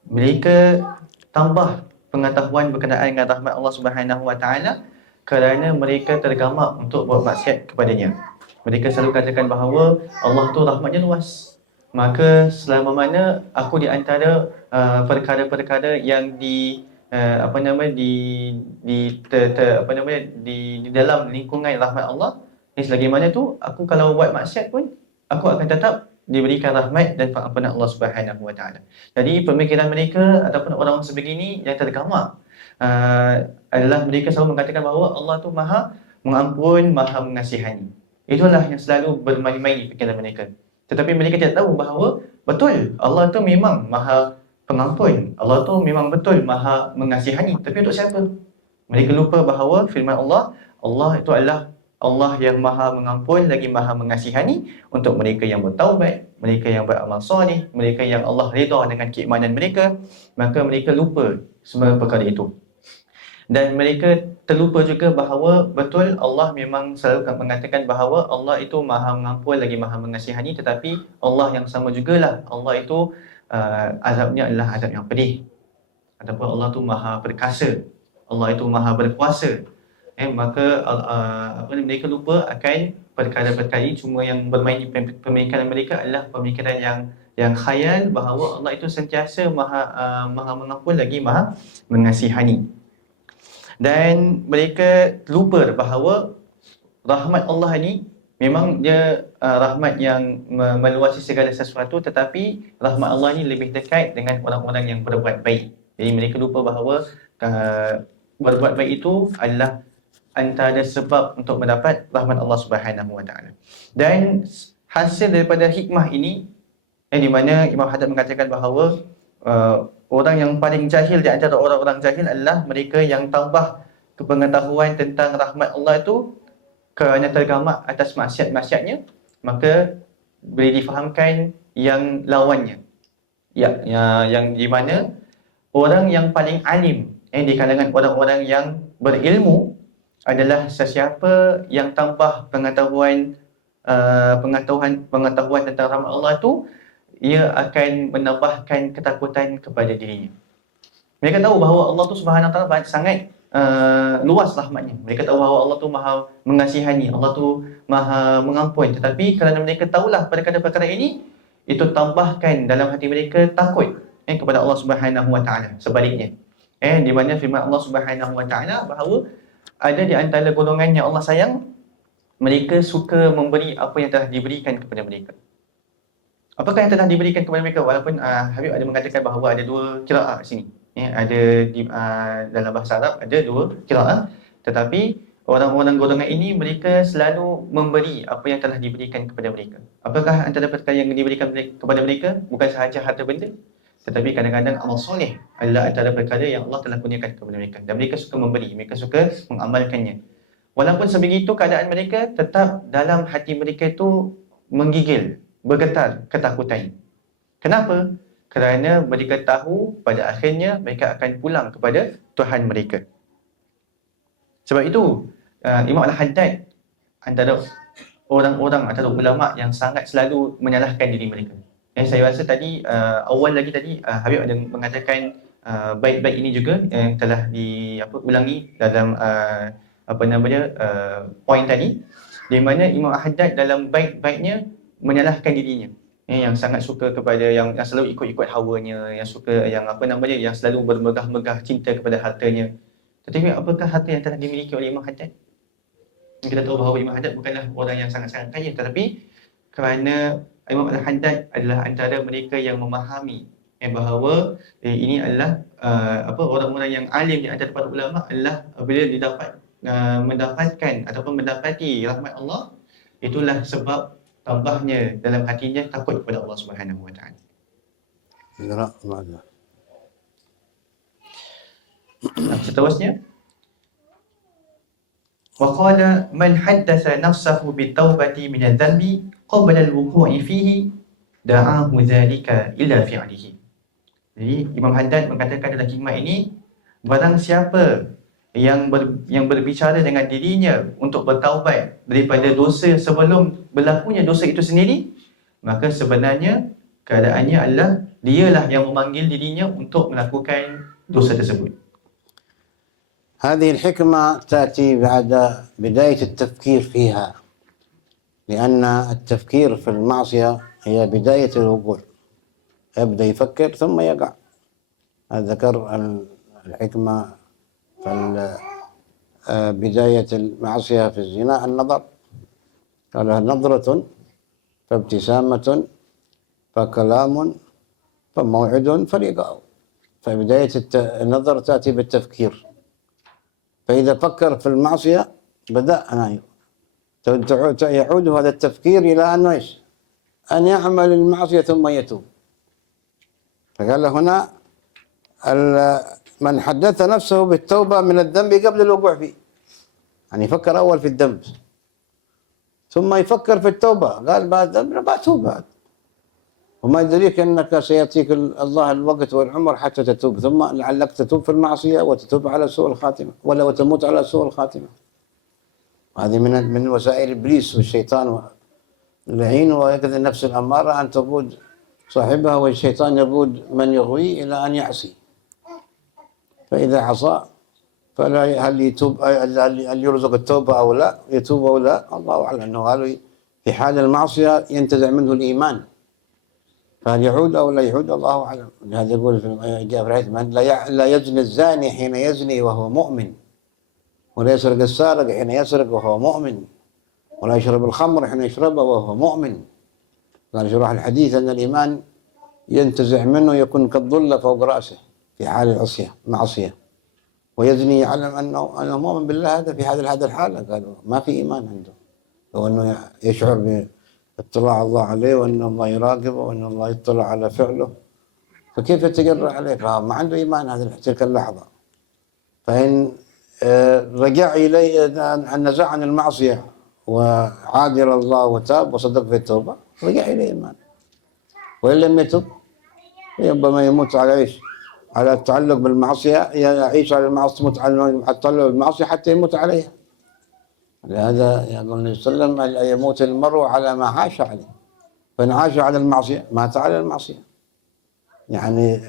mereka tambah pengetahuan berkenaan dengan rahmat Allah Subhanahu Wa Taala kerana mereka tergamak untuk buat maksiat kepadanya. Mereka selalu katakan bahawa Allah tu rahmatnya luas. Maka selama mana aku di antara perkara-perkara yang di dalam lingkungan rahmat Allah ni, selagi mana tu aku kalau buat maksiat pun aku akan tetap diberikan rahmat dan pengampunan Allah Subhanahu Wa Taala. Jadi pemikiran mereka ataupun orang sebegini yang tergamak adalah mereka selalu mengatakan bahawa Allah tu Maha mengampun, Maha mengasihani. Itulah yang selalu bermain-main di fikiran mereka. Tetapi mereka tidak tahu bahawa betul Allah tu memang Maha pengampun, Allah tu memang betul Maha mengasihani. Tapi untuk siapa? Mereka lupa bahawa firman Allah, Allah itu adalah Allah yang Maha mengampun lagi Maha mengasihani untuk mereka yang bertaubat, mereka yang beramal soleh, mereka yang Allah redha dengan keimanan mereka. Maka mereka lupa semua perkara itu. Dan mereka terlupa juga bahawa betul Allah memang selalu mengatakan bahawa Allah itu Maha mengampun lagi Maha mengasihani, tetapi Allah yang sama jugalah Allah itu azabnya adalah azab yang pedih. Ataupun Allah itu Maha perkasa, Allah itu Maha berkuasa. Maka mereka lupa akan perkara-perkara ini. Cuma yang bermain di pemikiran mereka adalah pemikiran yang khayal bahawa Allah itu sentiasa Maha mengampun lagi Maha mengasihani. Dan mereka lupa bahawa rahmat Allah ni memang dia rahmat yang meluasi segala sesuatu, tetapi rahmat Allah ni lebih dekat dengan orang-orang yang berbuat baik. Jadi mereka lupa bahawa berbuat baik itu adalah antara sebab untuk mendapat rahmat Allah Subhanahu Wa Taala. Dan hasil daripada hikmah ini, di mana Imam Haddad mengatakan bahawa orang yang paling jahil di antara orang-orang jahil adalah mereka yang tambah kepengetahuan tentang rahmat Allah itu kerana tergamak atas maksiat-maksiatnya, maka boleh difahamkan yang lawannya. Yang di mana orang yang paling alim di kalangan orang-orang yang berilmu adalah sesiapa yang tambah pengetahuan tentang rahmat Allah itu, ia akan menambahkan ketakutan kepada dirinya. Mereka tahu bahawa Allah tu Subhanahu Wa Taala sangat luas rahmatnya. Mereka tahu bahawa Allah tu Maha mengasihani, Allah tu Maha mengampun. Tetapi kerana mereka tahulah perkara-perkara ini, itu tambahkan dalam hati mereka takut kepada Allah Subhanahu Wa Taala. Sebaliknya, di mana firman Allah Subhanahu Wa Taala bahawa ada di antara golongan yang Allah sayang, mereka suka memberi apa yang telah diberikan kepada mereka. Apakah yang telah diberikan kepada mereka? Walaupun Habib ada mengatakan bahawa ada dua qiraat di sini. Ada di dalam bahasa Arab ada dua qiraat. Tetapi orang-orang golongan ini mereka selalu memberi apa yang telah diberikan kepada mereka. Apakah antara perkara yang diberikan kepada mereka? Bukan sahaja harta benda, tetapi kadang-kadang amal soleh adalah antara perkara yang Allah telah kurniakan kepada mereka. Dan mereka suka memberi, mereka suka mengamalkannya. Walaupun sebegitu keadaan mereka, tetap dalam hati mereka itu menggigil, bergetar ketakutan. Kenapa? Kerana mereka tahu pada akhirnya mereka akan pulang kepada Tuhan mereka. Sebab itu Imam Al-Haddad antara orang-orang, antara ulama yang sangat selalu menyalahkan diri mereka. Saya rasa tadi awal lagi tadi Habib ada mengatakan bait-bait ini juga yang telah diulangi dalam poin tadi, di mana Imam Al-Haddad dalam bait-baitnya menyalahkan dirinya, yang sangat suka kepada yang selalu ikut-ikut hawanya, yang suka yang yang selalu bermegah-megah cinta kepada hartanya. Tetapi apakah harta yang telah dimiliki oleh Imam Haddad? Kita tahu bahawa Imam Haddad bukanlah orang yang sangat-sangat kaya, tetapi kerana Imam Al-Haddad adalah antara mereka yang memahami bahawa ini adalah orang-orang yang alim di antara para ulama adalah bila mendapatkan ataupun mendapati rahmat Allah, itulah sebab tambahnya dalam hatinya takut kepada Allah Subhanahu wa taala. Seterusnya, wa qala man haddatha nafsahu bit-taubati min adh-dhanbi qabla al-wuqu'i fihi da'ahu dhalika ila fi'lihi. Jadi Imam Haddad mengatakan dalam hikmah ini, barang siapa yang berbicara dengan dirinya untuk bertaubat daripada dosa sebelum berlakunya dosa itu sendiri, maka sebenarnya keadaannya adalah dialah yang memanggil dirinya untuk melakukan dosa tersebut. هذه الحكمة تأتي بعد بداية التفكير فيها، لأن التفكير في المعصية هي بداية الوقوع، يبدأ يفكر ثم يقع. ذكر الحكمة في بداية المعصية في الزنا النظر، قال نظرة فابتسامة فكلام فموعد فلقاء. فبداية النظر تأتي بالتفكير، فإذا فكر في المعصية بدأ يعود هذا التفكير إلى أن يعمل المعصية ثم يتوب. فقال هنا من حدث نفسه بالتوبة من الذنب قبل الوقوع فيه، يعني يفكر أول في الذنب ثم يفكر في التوبة، قال بعد ذنب بتوب بعد، وما يدريك أنك سيأتيك الله الوقت والعمر حتى تتوب، ثم لعلك تتوب في المعصية وتتوب على سوء الخاتمة ولا وتموت على سوء الخاتمة. هذه من وسائل إبليس والشيطان اللعين، وهكذا النفس الأمارة أن تقود صاحبها، والشيطان يقود من يغوي إلى أن يعصي. فإذا عصى فلا هل يتوب، هل يرزق التوبة أو لا، يتوب أو لا، الله أعلم. أنه قالوا في حال المعصية ينتزع منه الإيمان، فهل يعود أو لا يعود الله أعلم. لهذا يقول في لا يزني الزاني حين يزني وهو مؤمن، ولا يسرق السارق حين يسرق وهو مؤمن، ولا يشرب الخمر حين يشربه وهو مؤمن. قال شرح الحديث أن الإيمان ينتزع منه يكون كالظل فوق رأسه في حال معصية، ويزني يعلم أنه مؤمن بالله، هذا في هذا الحالة قالوا ما في إيمان عنده، لو أنه يشعر اطلاع الله عليه وأن الله يراقبه وأن الله يطلع على فعله، فكيف يتجرأ عليه؟ فما عنده إيمان هذه تلك اللحظة. فإن رجع إليه أن نزع عن المعصية وعاد إلى الله وتاب وصدق في التوبة، رجع إلى إيمان. وإن لم يتب ربما يموت على التعلق بالمعصية، يعيش على المعصية، يموت على التعلق بالمعصية حتى يموت عليها. لهذا يقول النبي صلى الله عليه وسلم يموت المرء على ما عاش عليه، فإن عاش على المعصية مات على المعصية، يعني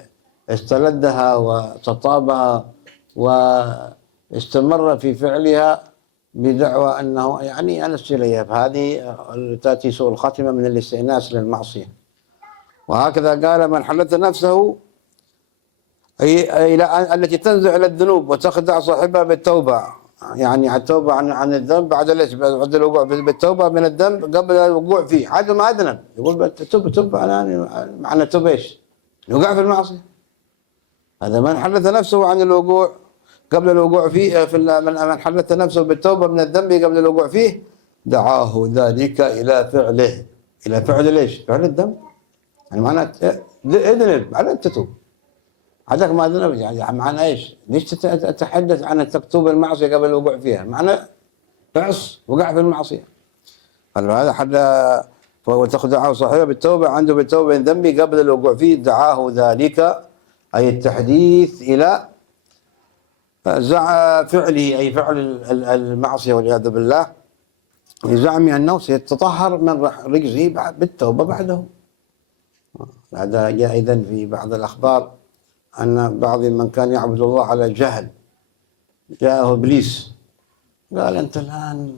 استلذها وتطابها واستمر في فعلها بدعوى أنه يعني أنس إليها. فهذه تأتي سوء الخاتمة من الاستئناس للمعصية. وهكذا قال من حدث نفسه إلى التي تنزع إلى الذنوب وتخدع صاحبها بالتوبة، يعني التوبة عن الذنب بعد الوقوع بالتوبة من الذنب قبل الوقوع فيه، عاد ما أذنب يقول تب معنى تب إيش؟ يوقع في المعصية. هذا من حدث نفسه عن الوقوع قبل الوقوع فيه من حدث نفسه بالتوبة من الذنب قبل الوقوع فيه دعاه ذلك إلى فعله. إلى فعل ليش؟ فعل الذنب. يعني معناه اذنب على تتوب. عندك ما ذنب يعني معناه ايش؟ ليش تتحدث عن تكتب المعصية قبل الوقوع فيها؟ معناه فعص وقع في المعصية. هذا حد وتخدعه صاحبه بالتوبة عنده بالتوبة من ذنبي قبل الوقوع فيه دعاه ذلك، أي التحديث إلى فعله، أي فعل المعصية والعياذ بالله، لزعم أنه سيتطهر من رجزه بالتوبة بعده. هذا جاء أيضا في بعض الأخبار أن بعض من كان يعبد الله على الجهل جاءه إبليس قال أنت الآن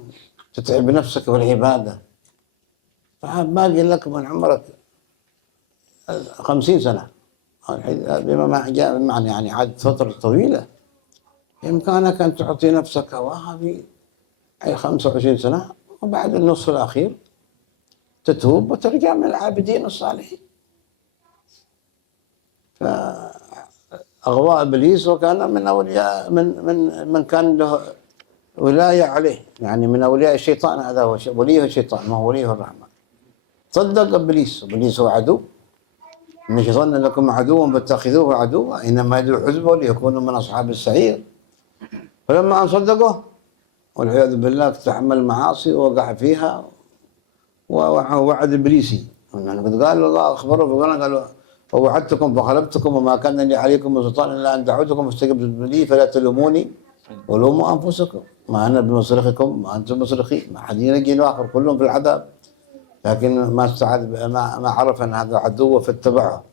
تتعب نفسك بالعبادة، باقي لك من عمرك 50 سنة بما جاء بمعنى يعني عاد فترة طويلة، بإمكانك أن تعطي نفسك وهذه 25 سنة وبعد النصف الأخير تتوب وترجع من العابدين الصالحين. فأغوى إبليس وكان من أولياء من كان له ولاية عليه، يعني من أولياء الشيطان، هذا هو وليه الشيطان ما هو وليه الرحمن. صدق إبليس هو عدو، إن الشيطان لكم عدو فاتخذوه عدوا إنما يدعو حزبه ليكونوا من أصحاب السعير. فلما أن صدقه والعياذ بالله تحمل المعاصي ووقع فيها ووعد إبليسي. قد قال الله أخبره في القرآن قال فوعدتكم فخلفتكم وما كان لي عليكم من سلطان إلا أن دعوتكم فاستجبتم لي فلا تلوموني ولوموا أنفسكم ما أنا بمصرخكم ما أنتم مصرخي، ما حد ينجي آخر كلهم في العذاب. لكن ما عرف أن هذا عدو فاتبعه.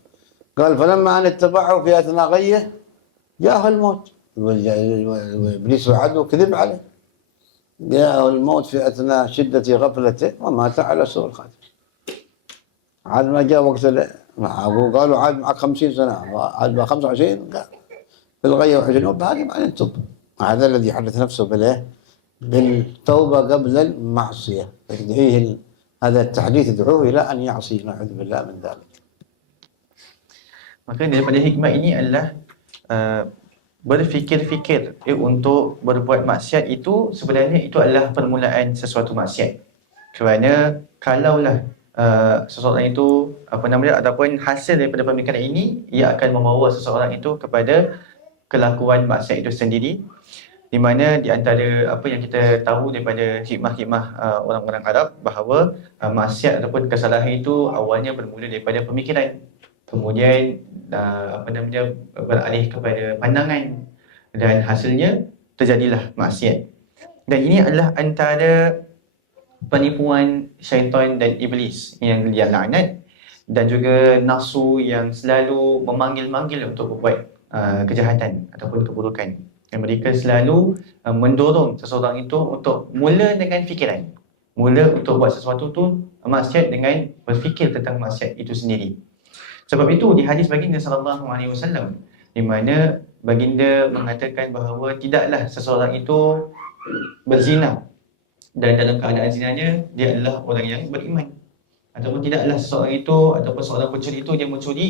قال فلما أن اتبعه في أثناء غيه جاءه الموت، إبليس عدو كذب عليه، جاءه الموت في أثناء شدة غفلته ومات على سوء الخاتمة. عاد ما جاء وقت قالوا عاد معك 50 سنة، عاد بقى 25 في الغية و20 وباقي بعدين تب. هذا الذي يحدث نفسه بالتوبة قبل المعصية، يدعيه هذا التحديث يدعوه إلى أن يعصي، نعوذ بالله من ذلك. Maka daripada hikmah ini adalah berfikir-fikir untuk berbuat maksiat itu sebenarnya itu adalah permulaan sesuatu maksiat. Kerana kalaulah seseorang itu ataupun hasil daripada pemikiran ini ia akan membawa seseorang itu kepada kelakuan maksiat itu sendiri, di mana di antara apa yang kita tahu daripada hikmah-hikmah orang-orang Arab bahawa maksiat ataupun kesalahan itu awalnya bermula daripada pemikiran, kemudian beralih kepada pandangan dan hasilnya terjadilah maksiat. Dan ini adalah antara penipuan syaitan dan iblis yang dia laknat, dan juga nafsu yang selalu memanggil-manggil untuk berbuat kejahatan ataupun keburukan. Dan mereka selalu mendorong seseorang itu untuk mula dengan fikiran, mula untuk buat sesuatu tu maksiat dengan berfikir tentang maksiat itu sendiri. Sebab itu di hadis baginda sallallahu alaihi wasallam di mana baginda mengatakan bahawa tidaklah seseorang itu berzina dan dalam keadaan zinanya dia adalah orang yang beriman, ataupun tidaklah seseorang itu ataupun seorang pencuri itu dia mencuri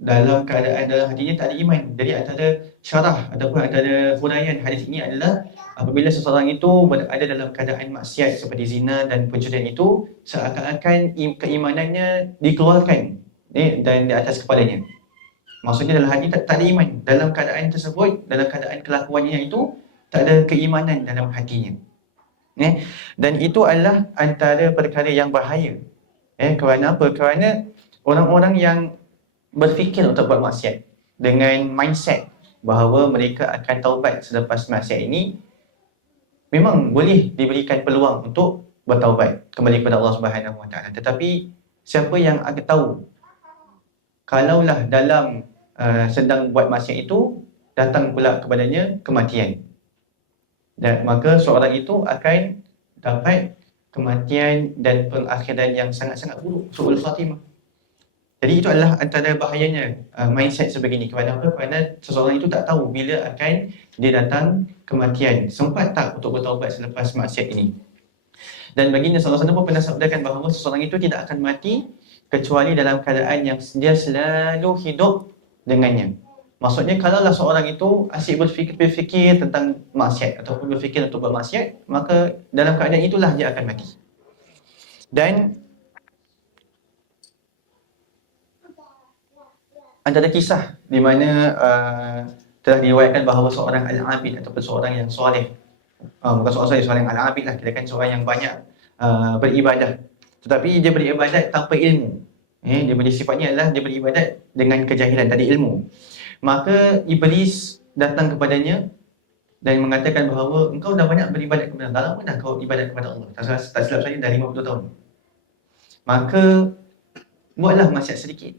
dalam keadaan dalam hatinya tak ada iman. Jadi antara syarah ataupun antara huraian hadis ini adalah apabila seseorang itu berada dalam keadaan maksiat seperti zina dan pencurian itu, seakan-akan keimanannya dikeluarkan dan di atas kepalanya. Maksudnya dalam hati tak ada iman. Dalam keadaan tersebut, dalam keadaan kelakuannya itu tak ada keimanan dalam hatinya. Dan itu adalah antara perkara yang bahaya. Kerana apa? Kerana orang-orang yang berfikir untuk buat maksiat dengan mindset bahawa mereka akan taubat selepas maksiat ini, memang boleh diberikan peluang untuk bertaubat kembali kepada Allah Subhanahu Wa Taala. Tetapi siapa yang akan tahu kalaulah dalam sedang buat maksiat itu datang pula kepadanya kematian, dan maka seorang itu akan dapat kematian dan pengakhiran yang sangat-sangat buruk, su'ul khatimah. Jadi itu adalah antara bahayanya mindset sebegini. Kerana apa? Kerana seseorang itu tak tahu bila akan dia datang kematian. Sempat tak untuk bertaubat selepas maksiat ini? Dan baginda sallallahu alaihi wasallam pun pernah sabdakan bahawa seseorang itu tidak akan mati kecuali dalam keadaan yang dia selalu hidup dengannya. Maksudnya kalaulah seorang itu asyik berfikir tentang maksiat ataupun berfikir untuk buat maksiat, maka dalam keadaan itulah dia akan mati. Dan antara kisah di mana telah diriwayatkan bahawa seorang al-abid ataupun seorang yang soleh, bukan seorang yang al-abid lah, kirakan seorang yang banyak beribadah, tetapi dia beribadat tanpa ilmu. Dia sifatnya adalah dia beribadat dengan kejahilan, tak ada ilmu. Maka Iblis datang kepadanya dan mengatakan bahawa engkau dah banyak beribadat kepada Allah. Dah lama dah kau ibadat kepada Allah. Tak silap saya dah 50 tahun. Maka buatlah maksiat sedikit.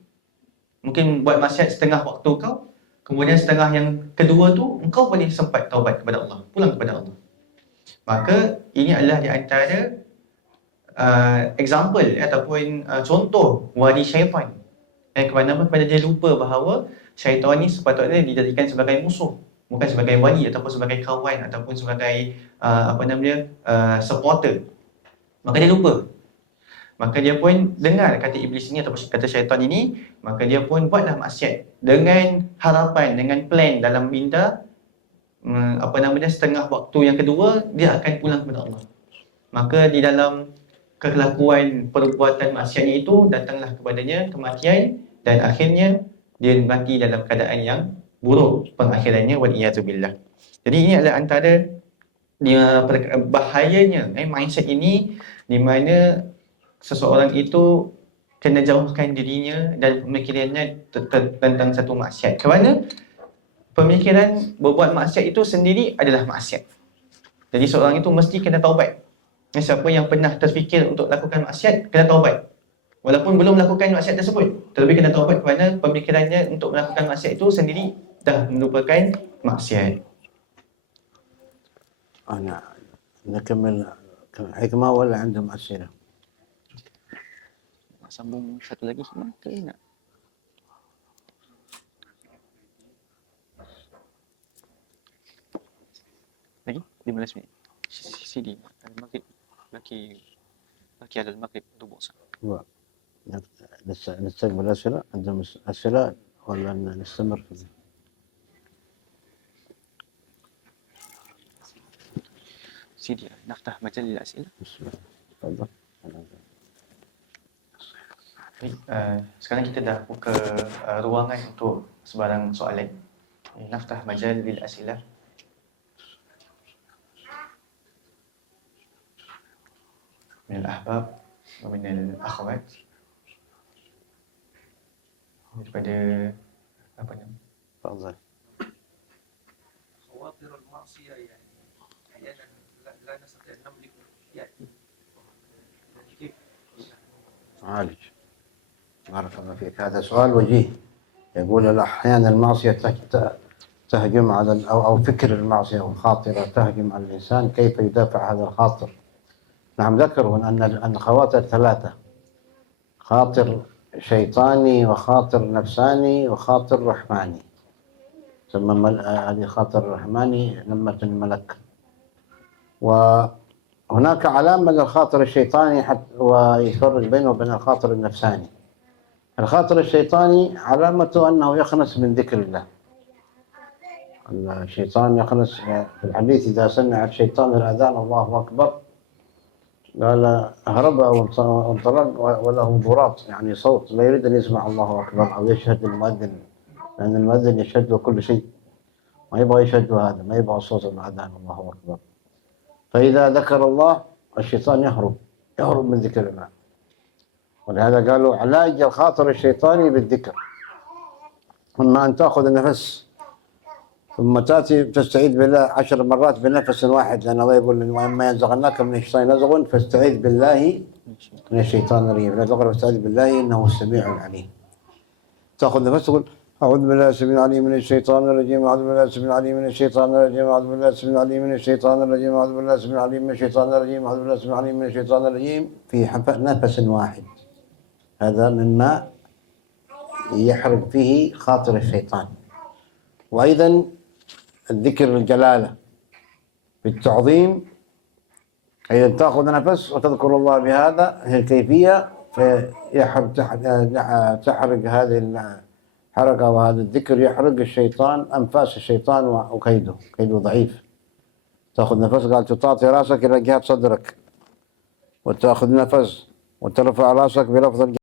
Mungkin buat maksiat setengah waktu kau, kemudian setengah yang kedua tu engkau boleh sempat taubat kepada Allah, pulang kepada Allah. Maka ini adalah di antara example ataupun contoh wali syaitan. Kepada dia lupa bahawa syaitan ni sepatutnya dijadikan sebagai musuh, bukan sebagai wali ataupun sebagai kawan ataupun sebagai supporter. Maka dia lupa. Maka dia pun dengar kata iblis ini ataupun kata syaitan ini, maka dia pun buatlah maksiat dengan harapan, dengan plan dalam minda setengah waktu yang kedua dia akan pulang kepada Allah. Maka di dalam kelakuan perbuatan maksiatnya itu datanglah kepadanya kematian dan akhirnya dia mati dalam keadaan yang buruk pengakhirannya, wal-iyadzubillah. Jadi ini adalah antara bahayanya mindset ini, di mana seseorang itu kena jauhkan dirinya dan pemikirannya tentang satu maksiat. Kerana pemikiran berbuat maksiat itu sendiri adalah maksiat. Jadi seorang itu mesti kena taubat. Siapa yang pernah terfikir untuk lakukan maksiat, kena taubat. Walaupun belum melakukan maksiat tersebut, terlebih kena taubat kerana pemikirannya untuk melakukan maksiat itu sendiri dah merupakan maksiat. أنا نكمل حكمة ولا عندهم أسئلة؟ Nak sambung satu lagi hikmah ke nak? Lagi 15 minit. CD المغرب لكي على المغرب ربع ساعة. نستقبل أسئلة؟ عندهم أسئلة ولا نستمر في CD نفتح مجال للأسئلة. بسم الله. تفضل. Baik, sekarang kita dah buka ruangan untuk sebarang soalan. Naftah majal lil asilah. Min al-ahbab wa min al-akhwat. Daripada apa nama? تفضل. خواطر المعصية يعني أحيانا لا نستطيع أن نملك يأتي كيف؟ عالج. بارك الله فيك. هذا سؤال وجيه. يقول أحيانا المعصية تهجم على أو فكر المعصية أو خاطرة تهجم على الإنسان، كيف يدافع هذا الخاطر؟ نعم، ذكروا أن الخواطر ثلاثة: خاطر شيطاني وخاطر نفساني وخاطر رحماني. ثم هذه خاطر الرحماني نمة الملك. وهناك علامة للخاطر الشيطاني ويفرق بينه وبين الخاطر النفساني. الخاطر الشيطاني علامته أنه يخنس من ذكر الله. الشيطان يخنس في الحديث: إذا سمع الشيطان الأذان الله أكبر قال هرب أو انطلق وله ضراط، يعني صوت لا يريد أن يسمع الله أكبر أو يشهد المؤذن، لأن المؤذن يشهد له كل شيء، ما يبغى يشهد هذا، ما يبغى صوت الأذان الله أكبر. فإذا ذكر الله الشيطان يهرب من ذكر الله. ولهذا قالوا علاج الخاطر الشيطاني بالذكر، إما أن تأخذ النفس ثم تأتي تستعيذ بالله 10 مرات بنفس واحد، لأن الله يقول: وإما ينزغنك من الشيطان نزغ فاستعيذ بالله من الشيطان الرجيم. لا تقرأ فاستعيذ بالله إنه السميع العليم. تأخذ نفس تقول: أعوذ بالله السميع العليم من الشيطان الرجيم، أعوذ بالله السميع العليم من الشيطان الرجيم، أعوذ بالله السميع العليم من الشيطان الرجيم، أعوذ بالله السميع العليم من الشيطان الرجيم، أعوذ بالله السميع العليم من الشيطان الرجيم، في نفس واحد. هذا مما يحرق فيه خاطر الشيطان. وأيضا الذكر الجلالة بالتعظيم، أيضا تأخذ نفس وتذكر الله بهذا، هي الكيفية، تحرق هذه حركة، وهذا الذكر يحرق الشيطان، أنفاس الشيطان وكيده، كيده ضعيف. تأخذ نفس، قال تطاطي راسك إلى جهة صدرك، وتأخذ نفس وترفع راسك بلفظ